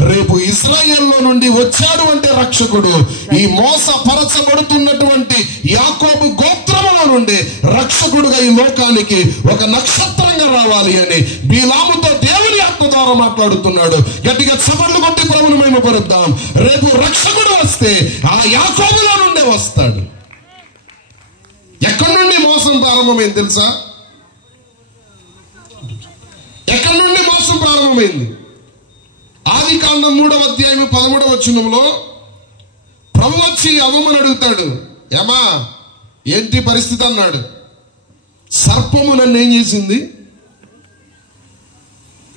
రేపు ఇశ్రాయేల్లో నుండి వచ్చాడు అంటే రక్షకుడు, ఈ మోసపరచబడుతున్నటువంటి యాకోబు గోత్రముల నుండి రక్షకుడుగా ఈ లోకానికి ఒక నక్షత్రంగా రావాలి అని బిలాముతో దేవుని ఆత్మ ద్వారా మాట్లాడుతున్నాడు. గట్టిగా చప్పట్లు కొట్టి ప్రభువును మహిమపరుద్దాం. రేపు రక్షకుడు వస్తే ఆ యాకోబులో నుండే వస్తాడు. ఎక్కడి నుండి మోసం ప్రారంభమైంది తెలుసా? ఎక్కడి నుండి మోసం ప్రారంభమైంది? ఆదికాండం 3వ అధ్యాయం 13వ వచనంలో ప్రభు వచ్చి అవ్వమని అడుగుతాడు. ఏమా ఏంటి పరిస్థితి అన్నాడు. సర్పము నన్ను ఏం చేసింది?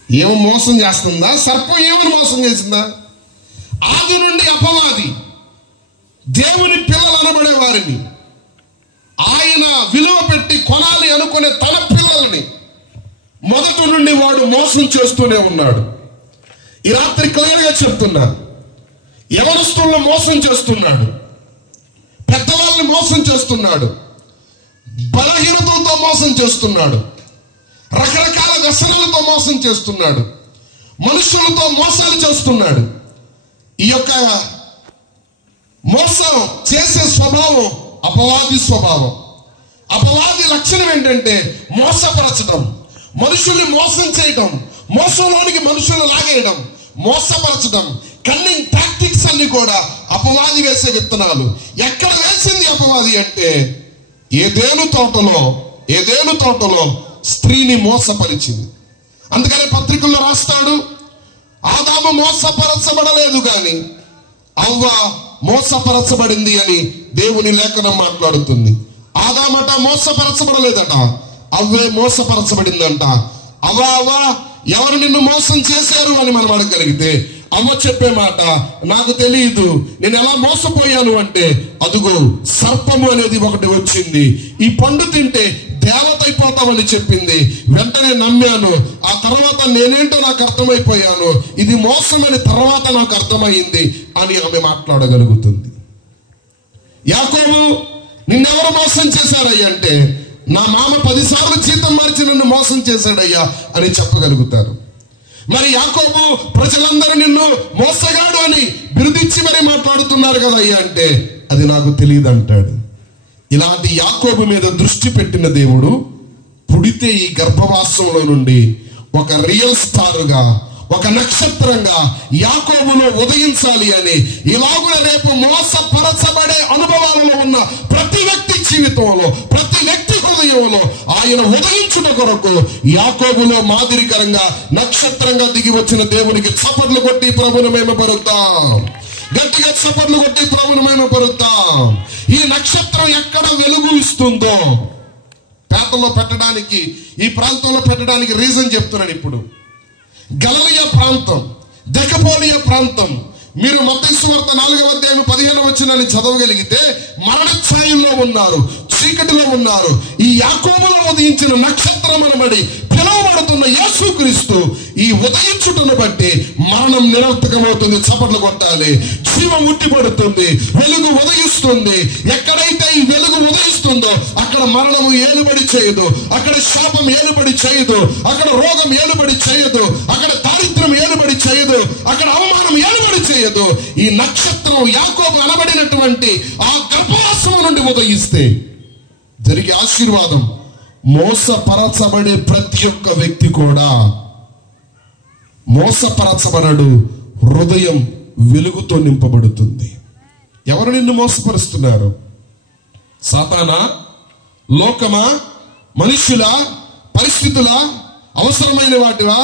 ఏమో మోసం చేస్తుందా? సర్పం ఏమని మోసం చేసిందా? ఆది నుండి అపవాది దేవుని పిల్లలు అనబడే వారిని, ఆయన విలువ పెట్టి కొనాలి అనుకునే తన పిల్లలని మొదటి నుండి వాడు మోసం చేస్తూనే ఉన్నాడు. ఈ రాత్రి క్లియర్గా చెప్తున్నా, యవనస్తులను మోసం చేస్తున్నాడు, పెద్దవాళ్ళని మోసం చేస్తున్నాడు, బలహీనతలతో మోసం చేస్తున్నాడు, రకరకాల వ్యసనాలతో మోసం చేస్తున్నాడు, మనుషులతో మోసాలు చేస్తున్నాడు. ఈ యొక్క మోసం చేసే స్వభావం అపవాది స్వభావం. అపవాది లక్షణం ఏంటంటే మోసపరచడం, మనుషుల్ని మోసం చేయడం, మోసంలోనికి మనుషులు లాగేయడం, మోసపరచడం. కన్నింగ్ టాక్టిక్స్ అన్ని కూడా అపవాది వేసే విత్తనాలు. ఎక్కడ వేసింది అపవాది అంటే ఏదేను తోటలో స్త్రీని మోసపరిచింది. అందుకని పత్రికల్లో రాస్తాడు, ఆదాము మోసపరచబడలేదు కానీ అవ్వ మోసపరచబడింది అని దేవుని లేఖనం మాట్లాడుతుంది. ఆదామట మోసపరచబడలేదట, అవ్వే మోసపరచబడిందంట. అవ్వ ఎవరు నిన్ను మోసం చేశారు అని మనం అడగలిగితే అవ్వ చెప్పే మాట, నాకు తెలియదు, నేను ఎలా మోసపోయాను అంటే అదుగో సర్పము అనేది ఒకటి వచ్చింది, ఈ పండు తింటే దేవత అయిపోతామని చెప్పింది, వెంటనే నమ్మాను, ఆ తర్వాత నేనేంటో నాకు అర్థమైపోయాను, ఇది మోసమని తర్వాత నాకు అర్థమైంది అని ఆమె మాట్లాడగలుగుతుంది. యాకోబు నిన్నెవరు మోసం చేశారయ్యా అంటే నా మామ 10 సార్లు జీతం మార్చి నన్ను మోసం చేశాడయ్యా అని చెప్పగలుగుతారు. మరి యాకోబు ప్రజలందరూ నిన్ను మోసగాడు అని బిరుదిచ్చి మరి మాట్లాడుతున్నారు కదా అయ్యా అంటే అది నాకు తెలియదు అంటాడు. ఇలాంటి యాకోబు మీద దృష్టి పెట్టిన దేవుడు పుడితే ఈ గర్భవాసంలో నుండి ఒక రియల్ స్టార్గా, ఒక నక్షత్రంగా యాకోబులో ఉదయించాలి అని ఇలాగున రేపు మోసపరచబడే అనుభవాలలో ఉన్న ప్రతి వ్యక్తి జీవితంలో, ప్రతి వ్యక్తి హృదయంలో ఆయన ఉదయించుట కొరకు యాకోబులో మాదిరికరంగా నక్షత్రంగా దిగి వచ్చిన దేవునికి చప్పట్లు కొట్టి ప్రభువును మహిమపరుద్దాం. గట్టిగా చప్పట్లు కొట్టి ప్రభువును మహిమపరుద్దాం. ఈ నక్షత్రం ఎక్కడ వెలుగు ఇస్తుందో పేటలో పెట్టడానికి, ఈ ప్రాంతంలో పెట్టడానికి రీజన్ చెప్తున్నాను. ఇప్పుడు గలిలయ ప్రాంతం, దెకపోలియ ప్రాంతం, మీరు మత్తయి సువార్త 4వ అధ్యాయం 15వ వచనాన్ని చదవగలిగితే మరణ ఛాయల్లో ఉన్నారు, చీకటిలో ఉన్నారు. ఈ యాకోబులో ఉదయించిన నక్షత్రం అనబడి పిలువబడుతున్న యేసుక్రీస్తు ఈ ఉదయించుటను బట్టి మరణం నిరర్థకమవుతుంది. చప్పట్లు కొట్టాలి. జీవం ఉట్టిపడుతుంది, వెలుగు ఉదయిస్తుంది. ఎక్కడైతే ఈ వెలుగు ఉదయిస్తుందో అక్కడ మరణము ఏలుబడి చేయదు, అక్కడ శాపం ఏలుబడి చేయదు, అక్కడ రోగం ఏలుబడి చేయదు, అక్కడ దారిద్ర్యం ఏలుబడి చేయదు, అక్కడ అవమానం ఏలుబడి చేయదు. ఈ నక్షత్రం యాకోబు అనబడినటువంటి ఆ గర్భవాసము నుండి ఉదయిస్తే జరిగే ఆశీర్వాదం, మోసపరచబడే ప్రతి ఒక్క వ్యక్తి కూడా మోసపరచబడడు, హృదయం వెలుగుతో నింపబడుతుంది. ఎవరు నిన్ను మోసపరుస్తున్నారు? సాతానా, లోకమా, మనుషుల, పరిస్థితుల, అవసరమైన వాటివా,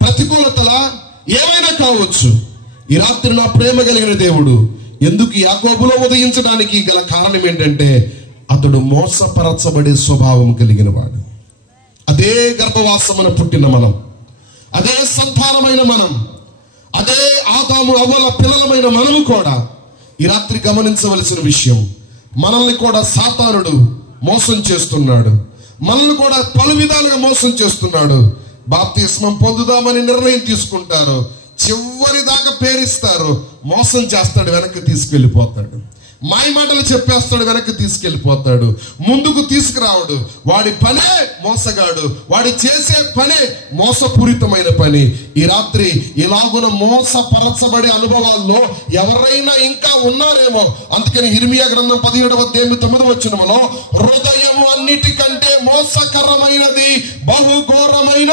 ప్రతికూలతల, ఏమైనా కావచ్చు. ఈ రాత్రి నా ప్రేమ కలిగిన దేవుడు ఎందుకు యాకోబులో ఉదయించడానికి గల కారణం ఏంటంటే అతడు మోసపరచబడే స్వభావం కలిగిన వాడు. అదే గర్భవాసమున పుట్టిన మనం, అదే సంతానమైన మనం, అదే ఆదాము అవ్వల పిల్లలమైన మనము కూడా ఈ రాత్రి గమనించవలసిన విషయం, మనల్ని కూడా సాతానుడు మోసం చేస్తున్నాడు. మనల్ని కూడా పలు విధాలుగా మోసం చేస్తున్నాడు. బాప్తిస్మం పొందుదామని నిర్ణయం తీసుకుంటారు, చివరి దాకా పేరిస్తారు, మోసం చేస్తాడు, వెనక్కి తీసుకెళ్ళిపోతాడు. మాయ మాటలు చెప్పేస్తాడు, వెనక్కి తీసుకెళ్ళిపోతాడు, ముందుకు తీసుకురావడు. వాడి పనే మోసగాడు, వాడి చేసే పనే మోసపూరితమైన పని. ఈ రాత్రి ఇలాగున మోసపరచబడే అనుభవాల్లో ఎవరైనా ఇంకా ఉన్నారేమో. అందుకని ఇర్మియా గ్రంథం 17:9 హృదయము అన్నిటికంటే మోసకరమైనది, బహుఘోరమైన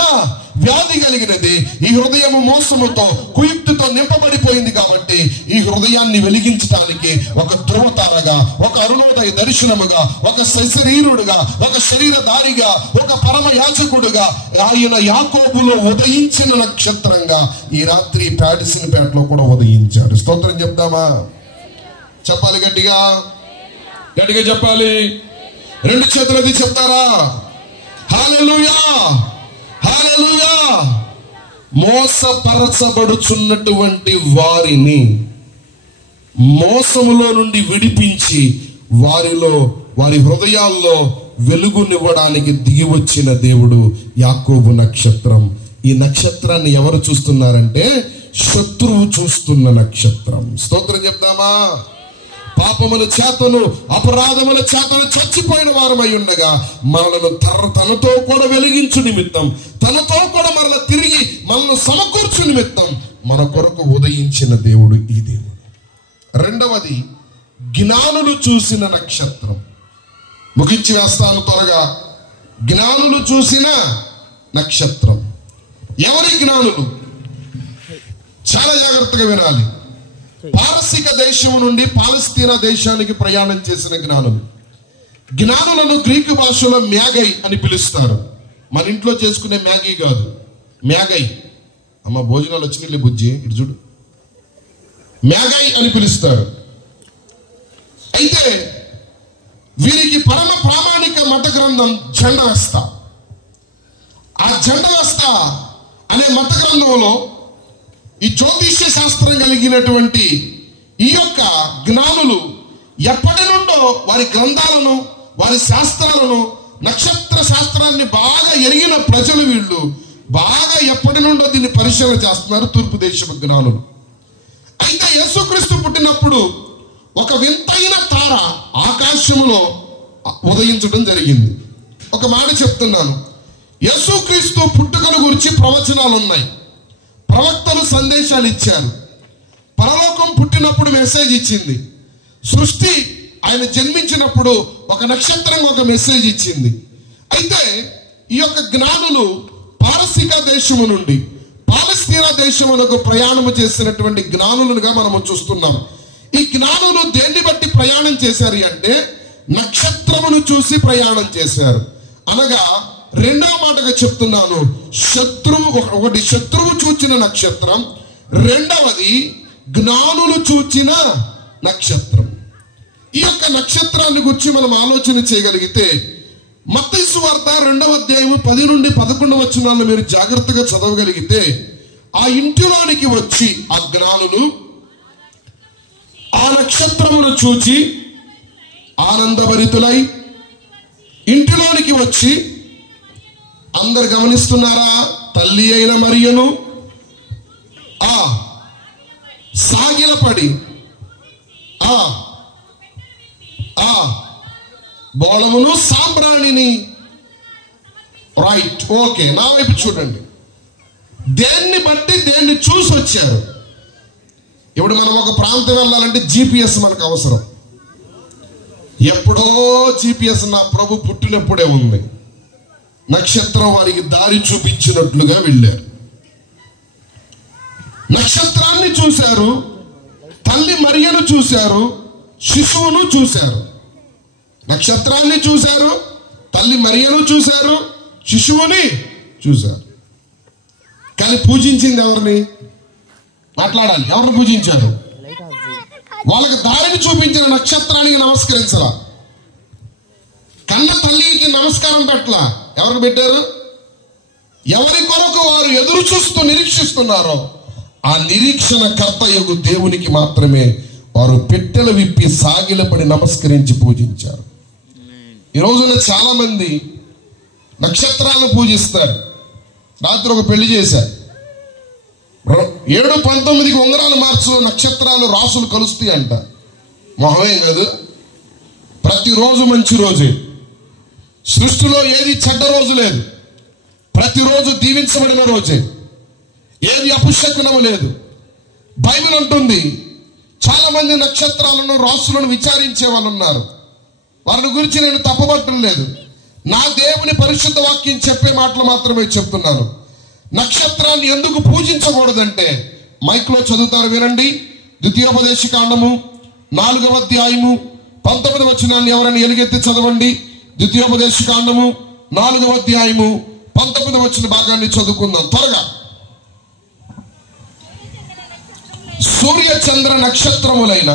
వ్యాధి కలిగినది. ఈ హృదయము మోసముతో, కుయుక్తితో నింపబడిపోయింది. కాబట్టి ఈ హృదయాన్ని వెలిగించడానికి ఒక ధ్రువతారగా, ఒక అరుణోదయ దర్శనముగా, ఒక సశరీరుడుగా, ఒక శరీరధారిగా, ఒక పరమ యాజకుడుగా ఆయన యాకోబులో ఉదయించిన నక్షత్రంగా ఈ రాత్రి ప్యాడిసిన్పేటలో కూడా ఉదయించాడు. స్తోత్రం చెప్తామా? చెప్పాలి, గట్టిగా గట్టిగా చెప్పాలి. రెండు చేతులది చెప్తారా? హల్లెలూయా, హల్లెలూయా. మోసపరచబడుచున్నటువంటి వారిని మోసములో నుండి విడిపించి వారి హృదయాల్లో వెలుగునివ్వడానికి దిగి వచ్చిన దేవుడు యాకోబు నక్షత్రం. ఈ నక్షత్రాన్ని ఎవరు చూస్తున్నారంటే శత్రువు చూస్తున్న నక్షత్రం. స్తోత్రం చెప్తామా? పాపముల చేతను, అపరాధముల చేతను చచ్చిపోయిన వారమై ఉండగా మనలను తనతో కూడా వెలిగించు నిమిత్తం, తనతో కూడా మరల తిరిగి మనల్ని సమకూర్చు నిమిత్తం మన కొరకు ఉదయించిన దేవుడు ఈ దేవుడు. రెండవది, జ్ఞానులు చూసిన నక్షత్రం. ముగించి వేస్తాను త్వరగా. జ్ఞానులు చూసిన నక్షత్రం. ఎవరి జ్ఞానులు? చాలా జాగ్రత్తగా వినాలి. పారసీక దేశం నుండి పాలస్తీనా దేశానికి ప్రయాణం చేసిన జ్ఞానులు. జ్ఞానులను గ్రీకు భాషలో మ్యాగై అని పిలుస్తారు. మన ఇంట్లో చేసుకునే మ్యాగీ కాదు, మ్యాగై. అమ్మ భోజనాలు వచ్చినాయి బుజ్జి, ఇటు చూడు. మ్యాగై అని పిలుస్తారు. అయితే వీరికి పరమ ప్రామాణిక మత గ్రంథం జెండవెస్త. ఆ జెండవెస్త అనే మత గ్రంథంలో ఈ జ్యోతిష్య శాస్త్రం కలిగినటువంటి ఈ యొక్క జ్ఞానులు ఎప్పటి నుండో వారి గ్రంథాలను, వారి శాస్త్రాలను, నక్షత్ర శాస్త్రాన్ని బాగా ఎరిగిన ప్రజలు వీళ్ళు బాగా ఎప్పటి నుండో దీన్ని పరిశీలన చేస్తున్నారు, తూర్పు దేశపు జ్ఞానులు. అయితే యేసుక్రీస్తు పుట్టినప్పుడు ఒక వింతైన తార ఆకాశములో ఉదయించడం జరిగింది. ఒక మాట చెప్తున్నాను, యేసుక్రీస్తు పుట్టుకను గురించి ప్రవచనాలు ఉన్నాయి, ప్రవక్తలు సందేశాలు ఇచ్చారు. పరలోకం పుట్టినప్పుడు మెసేజ్ ఇచ్చింది. సృష్టి ఆయన జన్మించినప్పుడు ఒక నక్షత్రం ఒక మెసేజ్ ఇచ్చింది. అయితే ఈ యొక్క జ్ఞానులు పారసీక దేశము నుండి పాలస్తీనా దేశమునకు ప్రయాణము చేసినటువంటి జ్ఞానులుగా మనము చూస్తున్నాం. ఈ జ్ఞానులు దేన్ని బట్టి ప్రయాణం చేశారు అంటే నక్షత్రమును చూసి ప్రయాణం చేశారు. అనగా రెండవ మాటగా చెప్తున్నాను, ఒకటి శత్రువు చూచిన నక్షత్రం, రెండవది జ్ఞానులు చూచిన నక్షత్రం. ఈ యొక్క నక్షత్రాన్ని గురించి మనం ఆలోచన చేయగలిగితే మత్తయి సువార్త 2వ అధ్యాయము 10 నుండి 11 వచనాలను మీరు జాగ్రత్తగా చదవగలిగితే ఆ ఇంటిలోనికి వచ్చి ఆ జ్ఞానులు ఆ నక్షత్రమును చూచి ఆనందభరితులై ఇంటిలోనికి వచ్చి, అందరు గమనిస్తున్నారా, తల్లి అయిన మరియను సాగిలపడి బోళమును సాంబ్రాణిని, రైట్, ఓకే, నా వైపు చూడండి. దేన్ని బట్టి దేన్ని చూసి వచ్చారు. ఇప్పుడు మనం ఒక ప్రాంతం వెళ్ళాలంటే GPS మనకు అవసరం. ఎప్పుడో GPS నా ప్రభు పుట్టినప్పుడే ఉంది. నక్షత్రం వారికి దారి చూపించినట్లుగా వెళ్ళారు. నక్షత్రాన్ని చూశారు, తల్లి మరియను చూశారు, శిశువును చూశారు. నక్షత్రాన్ని చూశారు, తల్లి మరియను చూశారు, శిశువుని చూశారు. కానీ పూజించింది ఎవరిని? మాట్లాడాలి. ఎవరిని పూజించారు? వాళ్ళకి దారిని చూపించిన నక్షత్రానికి నమస్కరించరా? కన్న తల్లికి నమస్కారం పెట్టలా. ఎవరికి పెట్టారు? ఎవరి కొరకు వారు ఎదురు చూస్తూ నిరీక్షిస్తున్నారో ఆ నిరీక్షణ కర్తయగు దేవునికి మాత్రమే వారు పెట్టెలు విప్పి సాగిలపడి నమస్కరించి పూజించారు. ఈ రోజున చాలా మంది నక్షత్రాలను పూజిస్తారు. రాత్రి ఒక పెళ్లి చేశారు. 7:19 ఉంగరాలు మార్చు, నక్షత్రాలు రాసులు కలుస్తాయి అంట. మొహమే కాదు, ప్రతిరోజు మంచి రోజే. సృష్టిలో ఏది చెడ్డ రోజు లేదు. ప్రతిరోజు దీవించబడిన రోజే. ఏది అపశకునము లేదు. బైబిల్ అంటుంది, చాలా మంది నక్షత్రాలను రాసులను విచారించే వాళ్ళు ఉన్నారు. వారిని గురించి నేను తప్పుపట్టడం లేదు. నా దేవుని పరిశుద్ధ వాక్యం చెప్పే మాటలు మాత్రమే చెప్తున్నాను. నక్షత్రాన్ని ఎందుకు పూజించకూడదంటే, మైక్లో చదువుతారు వినండి. ద్వితీయోపదేశకాండము 4వ అధ్యాయము 19వ వచనాన్ని ఎవరైనా ఎలుగెత్తి చదవండి. ద్వితీయోపదేశకాండము 4వ అధ్యాయము 19వ వచన భాగాన్ని చదువుకుందాం త్వరగా. సూర్య చంద్ర నక్షత్రములైన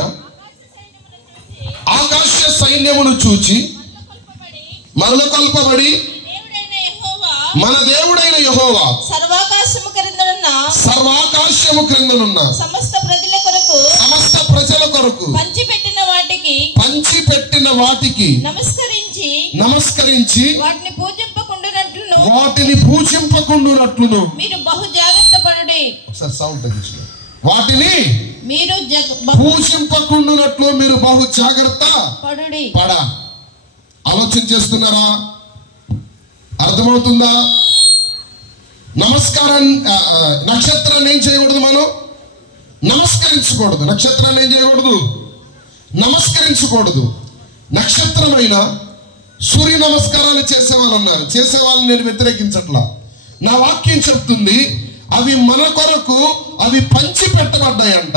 ఆకాశ సైన్యమును చూచి మరలకొల్పబడి మన దేవుడైన యెహోవా సర్వాకాశము క్రిందనున్న సమస్త ప్రజల కొరకు పంచిపెట్టిన వాటికి నమస్కరించి వాటిని పూజింపకుండునట్లును మీరు బహు జాగ్రత్త పడుడి. వాటిని మీరు పూజింపకుండునట్లు మీరు బహు జాగ్రత్త పడా. ఆలోచన చేస్తున్నారా? అర్థమవుతుందా? నక్షత్రాన్ని ఏం చేయకూడదు? మనం నమస్కరించకూడదు. నక్షత్రాన్ని ఏం చేయకూడదు? నమస్కరించకూడదు. నక్షత్రమైన సూర్య నమస్కారాలు చేసేవాళ్ళు ఉన్నారు. చేసేవాళ్ళని నేను వ్యతిరేకించట్లా. నా వాక్యం చెప్తుంది, అవి మన కొరకు అవి పంచి పెట్టబడ్డాయంట.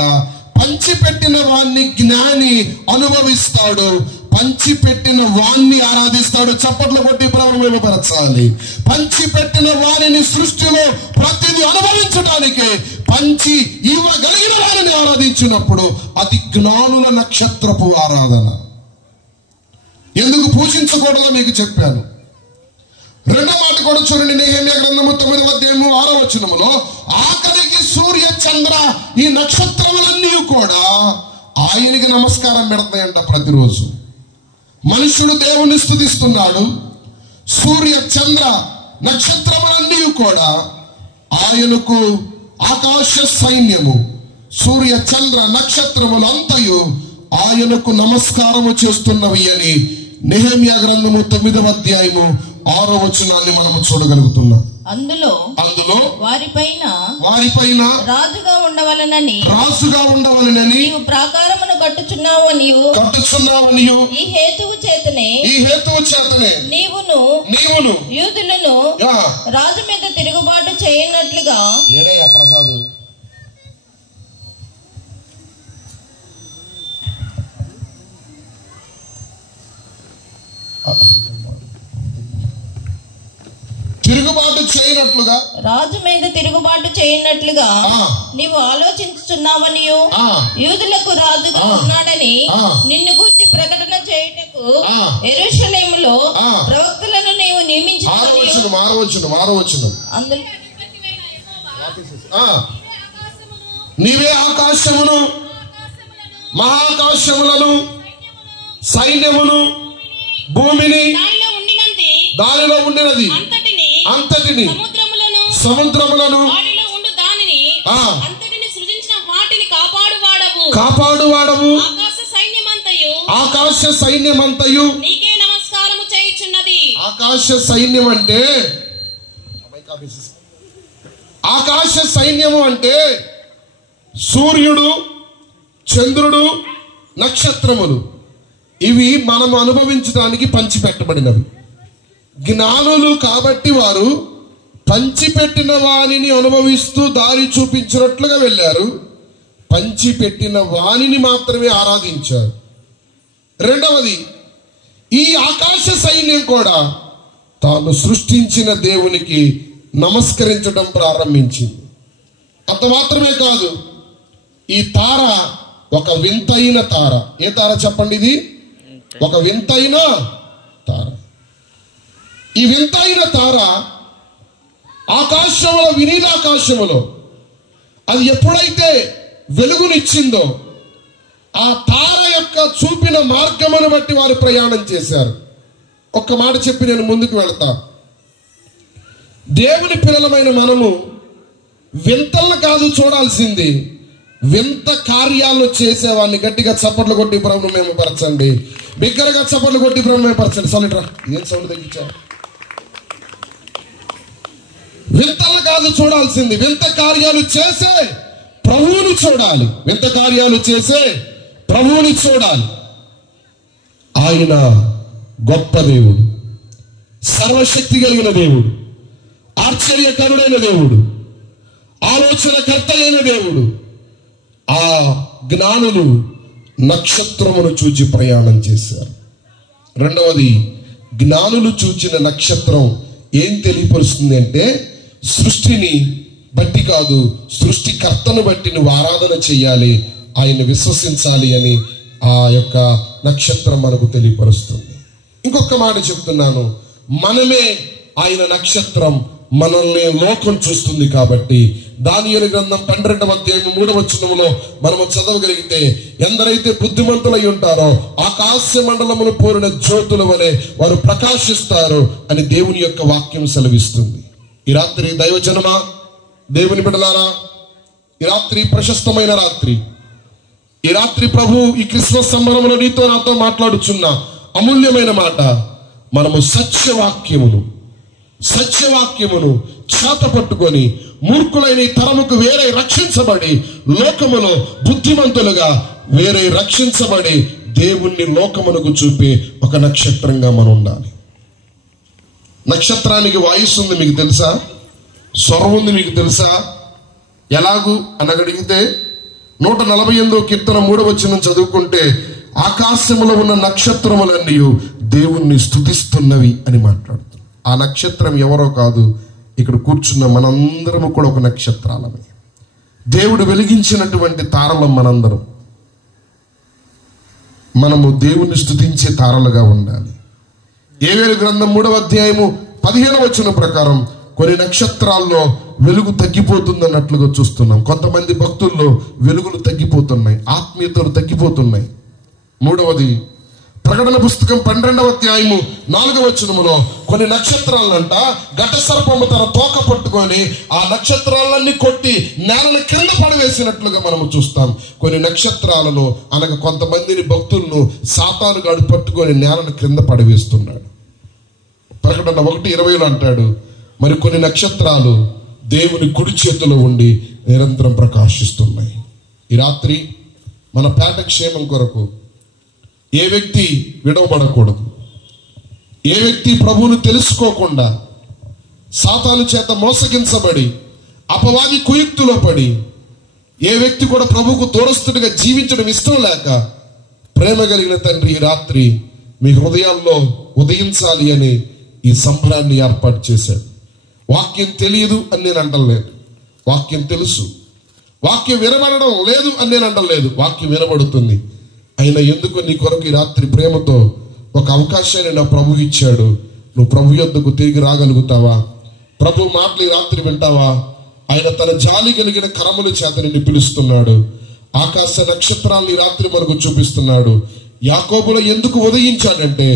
పంచిపెట్టిన వాణ్ణి జ్ఞాని అనుభవిస్తాడు, పంచిపెట్టిన వాణ్ణి ఆరాధిస్తాడు. చప్పట్లు కొట్టి ప్రారంభపరచాలి. పంచిపెట్టిన వాణిని సృష్టిలో ప్రతిదీ అనుభవించడానికి పంచి ఇవ్వగలిగిన వారిని ఆరాధించినప్పుడు అది జ్ఞానుల నక్షత్రపు ఆరాధన. ఎందుకు పూజించకూడదో మీకు చెప్పాను. రెండో మాట కూడా చూడండి. నెహెమ్యా గ్రంథము 9వ అధ్యాయము 6వ వచనములో, ఆఖరికి సూర్య చంద్ర ఈ నక్షత్రములన్నీ కూడా ఆయనకి నమస్కారం పెడతాయంట ప్రతిరోజు. మనుషుడు దేవుని స్తుతిస్తున్నాడు. సూర్య చంద్ర నక్షత్రములన్నీ కూడా ఆయనకు, ఆకాశ సైన్యము సూర్య చంద్ర నక్షత్రములంతయు ఆయనకు నమస్కారము చేస్తున్నవి అని నెహెమ్యా గ్రంథము 9వ అధ్యాయము 6వ వచనాన్ని మనము చూడగలుగుతున్నాం. అందులో వారిపైన రాజుగా ఉండవలనని నీవు ప్రాకారమును కట్టుచున్నావు నీవు ఈ హేతువు చేతనే నీవును యూదులను రాజు మీద తిరుగుబాటు చేయనట్లుగా ప్రసాదు తిరుగుబాటు చేయనట్లుగా, రాజు మీద తిరుగుబాటు చేయనట్లుగా నీవు ఆలోచించుచున్నావని, యూదులకు రాజుగా ఉన్నాడని నిన్ను గూర్చి ప్రకటన చేయుటకు యెరూషలేములో ప్రవక్తలను నీవు నియమించుకొని నీవే ఆకాశమును మహాకాశములను సైన్యమును భూమిని దానిలో ఉండినది అంతటిని సముద్రములను కాపాడువాడవు ఆకాశ సైన్యమంతయు ఆకాశ సైన్యం అంటే ఆకాశ సైన్యము అంటే సూర్యుడు, చంద్రుడు, నక్షత్రములు. ఇవి మనం అనుభవించడానికి పంచిపెట్టబడినవి. జ్ఞానులు కాబట్టి వారు పంచిపెట్టిన వానిని అనుభవిస్తూ దారి చూపించినట్లుగా వెళ్ళారు. పంచిపెట్టిన వానిని మాత్రమే ఆరాధించారు. రెండవది, ఈ ఆకాశ సైన్యం కూడా తాను సృష్టించిన దేవునికి నమస్కరించడం ప్రారంభించింది. అంత మాత్రమే కాదు, ఈ తార ఒక వింతైన తార. ఏ తార చెప్పండి? ఇది ఒక వింతైన తార. ఈ వింతైన తార ఆకాశములో, వినీలాకాశములో అది ఎప్పుడైతే వెలుగునిచ్చిందో ఆ తార యొక్క చూపిన మార్గమును బట్టి వారు ప్రయాణం చేశారు. ఒక్క మాట చెప్పి నేను ముందుకు వెళ్తా. దేవుని పిల్లలమైన మనము వింతలను కాదు చూడాల్సింది, వింత కార్యాలు చేసేవాడిని. గట్టిగా చప్పట్లు కొట్టి ప్రభువును మేము పరచండి. బిగ్గరగా చప్పట్లు కొట్టి ప్రభువును మేము పరచండి. సౌండ్రా, ఏం సౌండ్ తగ్గించా? వింతలు కాదు చూడాల్సింది, వింత కార్యాలు చేసే ప్రభువుని చూడాలి. వింత కార్యాలు చేసే ప్రభువుని చూడాలి. ఆయన గొప్ప దేవుడు, సర్వశక్తి కలిగిన దేవుడు, ఆశ్చర్యకరుడైన దేవుడు, ఆలోచనకర్త అయిన దేవుడు. ఆ జ్ఞానులు నక్షత్రమును చూచి ప్రయాణం చేశారు. రెండవది, జ్ఞానులు చూచిన నక్షత్రం ఏం తెలియపరుస్తుంది అంటే, సృష్టిని బట్టి కాదు, సృష్టికర్తను బట్టి నువ్వు ఆరాధన చెయ్యాలి, ఆయన విశ్వసించాలి అని ఆ యొక్క నక్షత్రం మనకు తెలియపరుస్తుంది. ఇంకొక మాట చెప్తున్నాను, మనమే ఆయన నక్షత్రం, మనల్ని లోకం చూస్తుంది. కాబట్టి దానియేలు గ్రంథం 12వ అధ్యాయం 3వ వచనంలో మనము చదవగలిగితే, ఎందరైతే బుద్ధిమంతులై ఉంటారో ఆకాశ మండలమును పోరిన జ్యోతుల వలె వారు ప్రకాశిస్తారు అని దేవుని యొక్క వాక్యం సెలవిస్తుంది. ఈ రాత్రి దైవజనమా, దేవుని బిడ్డలారా, ఈ రాత్రి ప్రశస్తమైన రాత్రి. ఈ రాత్రి ప్రభు ఈ క్రిస్మస్ సంబరంలో నీతో నాతో మాట్లాడుచున్న అమూల్యమైన మాట, మనము సత్యవాక్యమును చేత పట్టుకొని మూర్ఖులైన తరముకు వేరే రక్షించబడి, లోకములో బుద్ధిమంతులుగా వేరే రక్షించబడి దేవుణ్ణి లోకమునకు చూపే ఒక నక్షత్రంగా మనం ఉండాలి. నక్షత్రానికి వాయిస్ ఉంది, మీకు తెలుసా? స్వరం ఉంది, మీకు తెలుసా? ఎలాగూ అనగడిగితే 148వ కీర్తన 3వ వచనం చదువుకుంటే, ఆకాశములో ఉన్న నక్షత్రములన్నీ దేవుణ్ణి స్తుతిస్తున్నవి అని మాట్లాడుతుంది. ఆ నక్షత్రం ఎవరో కాదు, ఇక్కడ కూర్చున్న మనందరము కూడా ఒక నక్షత్రాలమే. దేవుడు వెలిగించినటువంటి తారలం మనందరం. మనము దేవుణ్ణి స్తుతించే తారలుగా ఉండాలి. యోవేలు గ్రంథం 3వ అధ్యాయము 15వ వచనం ప్రకారం కొన్ని నక్షత్రాల్లో వెలుగు తగ్గిపోతుందన్నట్లుగా చూస్తున్నాం. కొంతమంది భక్తుల్లో వెలుగులు తగ్గిపోతున్నాయి, ఆత్మీయతలు తగ్గిపోతున్నాయి. మూడవది, ప్రకటన పుస్తకం 12వ అధ్యాయము 4వ వచనములో కొన్ని నక్షత్రాలంట ఘట సర్పము తన తోక పట్టుకొని ఆ నక్షత్రాలన్నీ కొట్టి నేలను కింద పడవేసినట్లుగా మనము చూస్తాం. కొన్ని నక్షత్రాలను అనగా కొంతమందిని భక్తులను సాతానుగాడు పట్టుకొని నేలను కింద పడవేస్తున్నాడు. ప్రకటన 1:20 అంటాడు, మరి కొన్ని నక్షత్రాలు దేవుని కుడి చేతిలో ఉండి నిరంతరం ప్రకాశిస్తున్నాయి. ఈ రాత్రి మన పేట క్షేమం కొరకు ఏ వ్యక్తి విడవబడకూడదు, ఏ వ్యక్తి ప్రభువును తెలుసుకోకుండా సాతాను చేత మోసగించబడి అపవాది కుయుక్తిలో పడి ఏ వ్యక్తి కూడా ప్రభువుకు దూరస్తుడిగా జీవించడం ఇష్టం లేక, ప్రేమ కలిగిన తండ్రి ఈ రాత్రి మీ హృదయాల్లో ఉదయించాలి అని ఈ సంబరాన్ని ఏర్పాటు చేశాడు. వాక్యం తెలియదు అని నేను అంటలేదు, వాక్యం తెలుసు. వాక్యం వినబడడం లేదు అని నేను అంటలేదు, వాక్యం వినబడుతుంది. అయినా ఎందుకు నీ కొరకు ఈ రాత్రి ప్రేమతో ఒక అవకాశాన్ని నా ప్రభు ఇచ్చాడు. నువ్వు ప్రభు యొద్దకు తిరిగి రాగలుగుతావా? ప్రభు మాటలు ఈ రాత్రి వింటావా? ఆయన తన జాలి కలిగిన కరముల చేత నిన్ను పిలుస్తున్నాడు. ఆకాశ నక్షత్రాలను ఈ రాత్రి మనకు చూపిస్తున్నాడు. యాకోబులో ఎందుకు ఉదయించాడంటే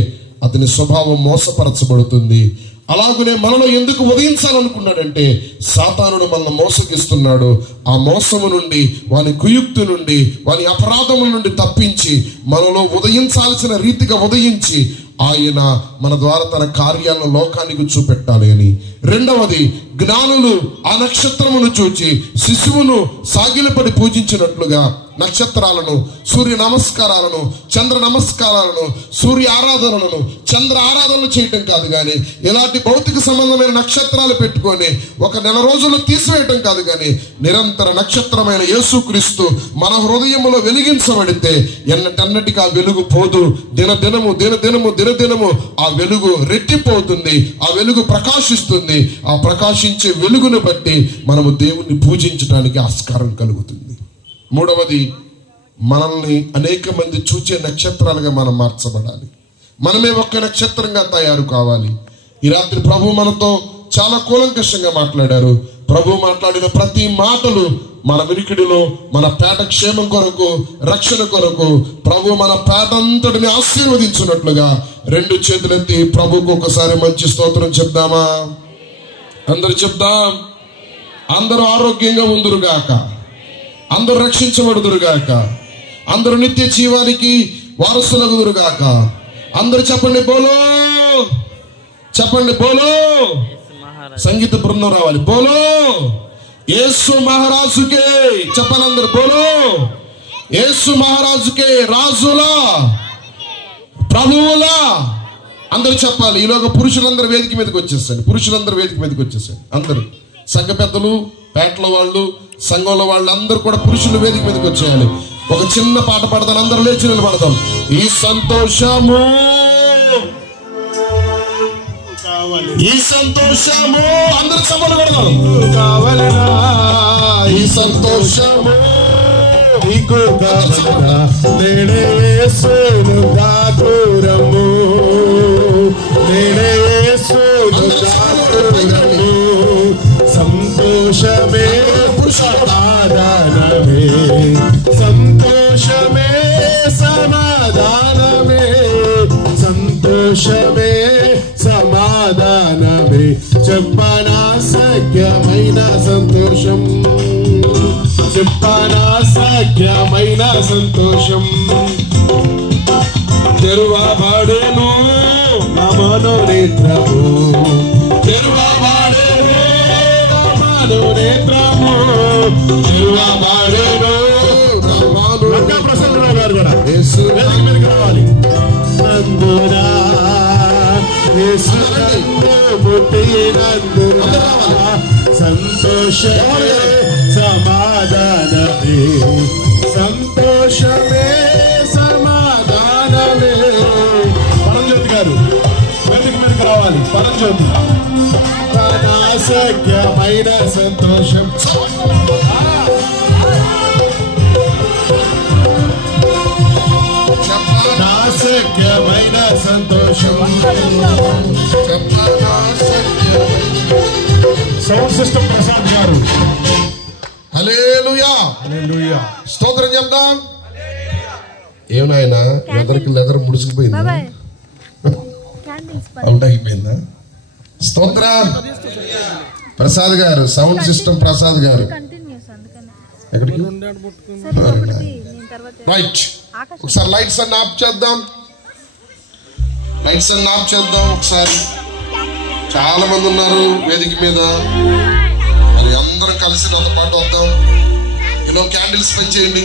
అతని స్వభావం మోసపరచబడుతుంది. అలాగనే మనలో ఎందుకు ఉదయించాలనుకున్నాడంటే సాతానుడు మనల్ని మోసగిస్తున్నాడు. ఆ మోసము నుండి, వాని కుయుక్తి నుండి, వాని అపరాధముల నుండి తప్పించి మనలో ఉదయించాల్సిన రీతిగా ఉదయించి ఆయన మన ద్వారా తన కార్యాలను లోకానికి చూపెట్టాలి అని. రెండవది, జ్ఞానులు ఆ నక్షత్రమును చూచి శిశువును సాగిలపడి పూజించినట్లుగా నక్షత్రాలను, సూర్య నమస్కారాలను, చంద్ర నమస్కారాలను, సూర్య ఆరాధనలను, చంద్ర ఆరాధనలు చేయటం కాదు కానీ ఇలాంటి భౌతిక సంబంధమైన నక్షత్రాలు పెట్టుకొని ఒక నెల రోజులు తీసివేయటం కాదు కానీ నిరంతర నక్షత్రమైన యేసుక్రీస్తు మన హృదయంలో వెలిగించబడితే ఎన్నటన్నటికి ఆ వెలుగు పోదు. దినదినము ఆ వెలుగు రెట్టిపోతుంది. ఆ వెలుగు ప్రకాశిస్తుంది. ఆ ప్రకాశించే వెలుగును బట్టి మనము దేవుణ్ణి పూజించడానికి ఆస్కారం కలుగుతుంది. మూడవది, మనల్ని అనేక మంది చూచే నక్షత్రాలుగా మనం మార్చబడాలి. మనమే ఒక్క నక్షత్రంగా తయారు కావాలి. ఈ రాత్రి ప్రభు మనతో చాలా కూలంకషంగా మాట్లాడారు. ప్రభు మాట్లాడిన ప్రతి మాటలు మన వినికిడిలో మన పేట క్షేమం కొరకు, రక్షణ కొరకు, ప్రభు మన పేట అంతటిని ఆశీర్వదించున్నట్లుగా రెండు చేతులెత్తి ప్రభుకు ఒకసారి మంచి స్తోత్రం చెప్దామా? అందరు చెప్దాం. అందరూ ఆరోగ్యంగా ఉందురుగాక, అందరూ రక్షించబడుదురుగాక, అందరూ నిత్య జీవానికి వారసులగుదురుగాక. అందరూ చెప్పండి బోలో, చెప్పండి బోలో. సంగీత బృందం రావాలి. బోలో యేసు మహారాజుకే. చెప్పాలి అందరు బోలో యేసు మహారాజుకే. రాజులా, ప్రభువులా అందరూ చెప్పాలి. ఈలోగా పురుషులందరూ వేదిక మీదకి వచ్చేసాడు. అందరూ సంఘ పెద్దలు, పేటల వాళ్ళు, సంఘంలో వాళ్ళు అందరూ కూడా పురుషులు వేదిక మీదకి వచ్చేయాలి. ఒక చిన్న పాట పాడతాను, అందరూ లేచి నిలబడతాం. ఈ సంతోషము, ఈ సంతోషము, అందరూ సభలు కొడతాం. ఈ సంతోషము నీకు కావాలనా, నేనే యేసును కాకురము, నేనే యేసును కాకురము. సంతోషమే సమాధానమే, సంతోషమే సమాధానమే, సంతోషమే సమాధానమే. చెప్పనా సఖ్యమైన సంతోషం, చెప్పనా సఖ్యమైన సంతోషం. తెరువబడెను నా మనోనేత్రము, తెరువబడెను నా మనోనేత్రము, తెరువబడెను నా మనోనేత్రము. ప్రసన్నరావు గారు కూడా వేదిక మీదకి రావాలి. నందునా యేసు పుట్టినందునా సంతోషమే సమాధానమే, సంతోషమే సమాధానమే. పరంజ్యోతి గారు వేదిక మీదకి రావాలి. పరంజ్యోతి. సఖ్యమైన సంతోషం, సఖ్యమైన సంతోషం. సౌండ్ సిస్టమ్ ప్రసాద్ గారు. హల్లెలూయా, హల్లెలూయా. స్తోత్రం చెప్దాం. ఏమనాయనా లెదర్ ముడుచుకుపోయిందా? అవుట్ అయిపోయిందా? స్తోత్రం. ప్రసాద్ గారు, సౌండ్ సిస్టమ్ ప్రసాద్ గారు. ఎక్కడికి? రైట్. ఒకసారి లైట్స్ అన్ని ఆఫ్ చేద్దాం. ఒకసారి. చాలా మంది ఉన్నారు వేదిక మీద, మరి అందరం కలిసి నాతో పాటు వద్దాం. క్యాండిల్స్ పనిచేయండి.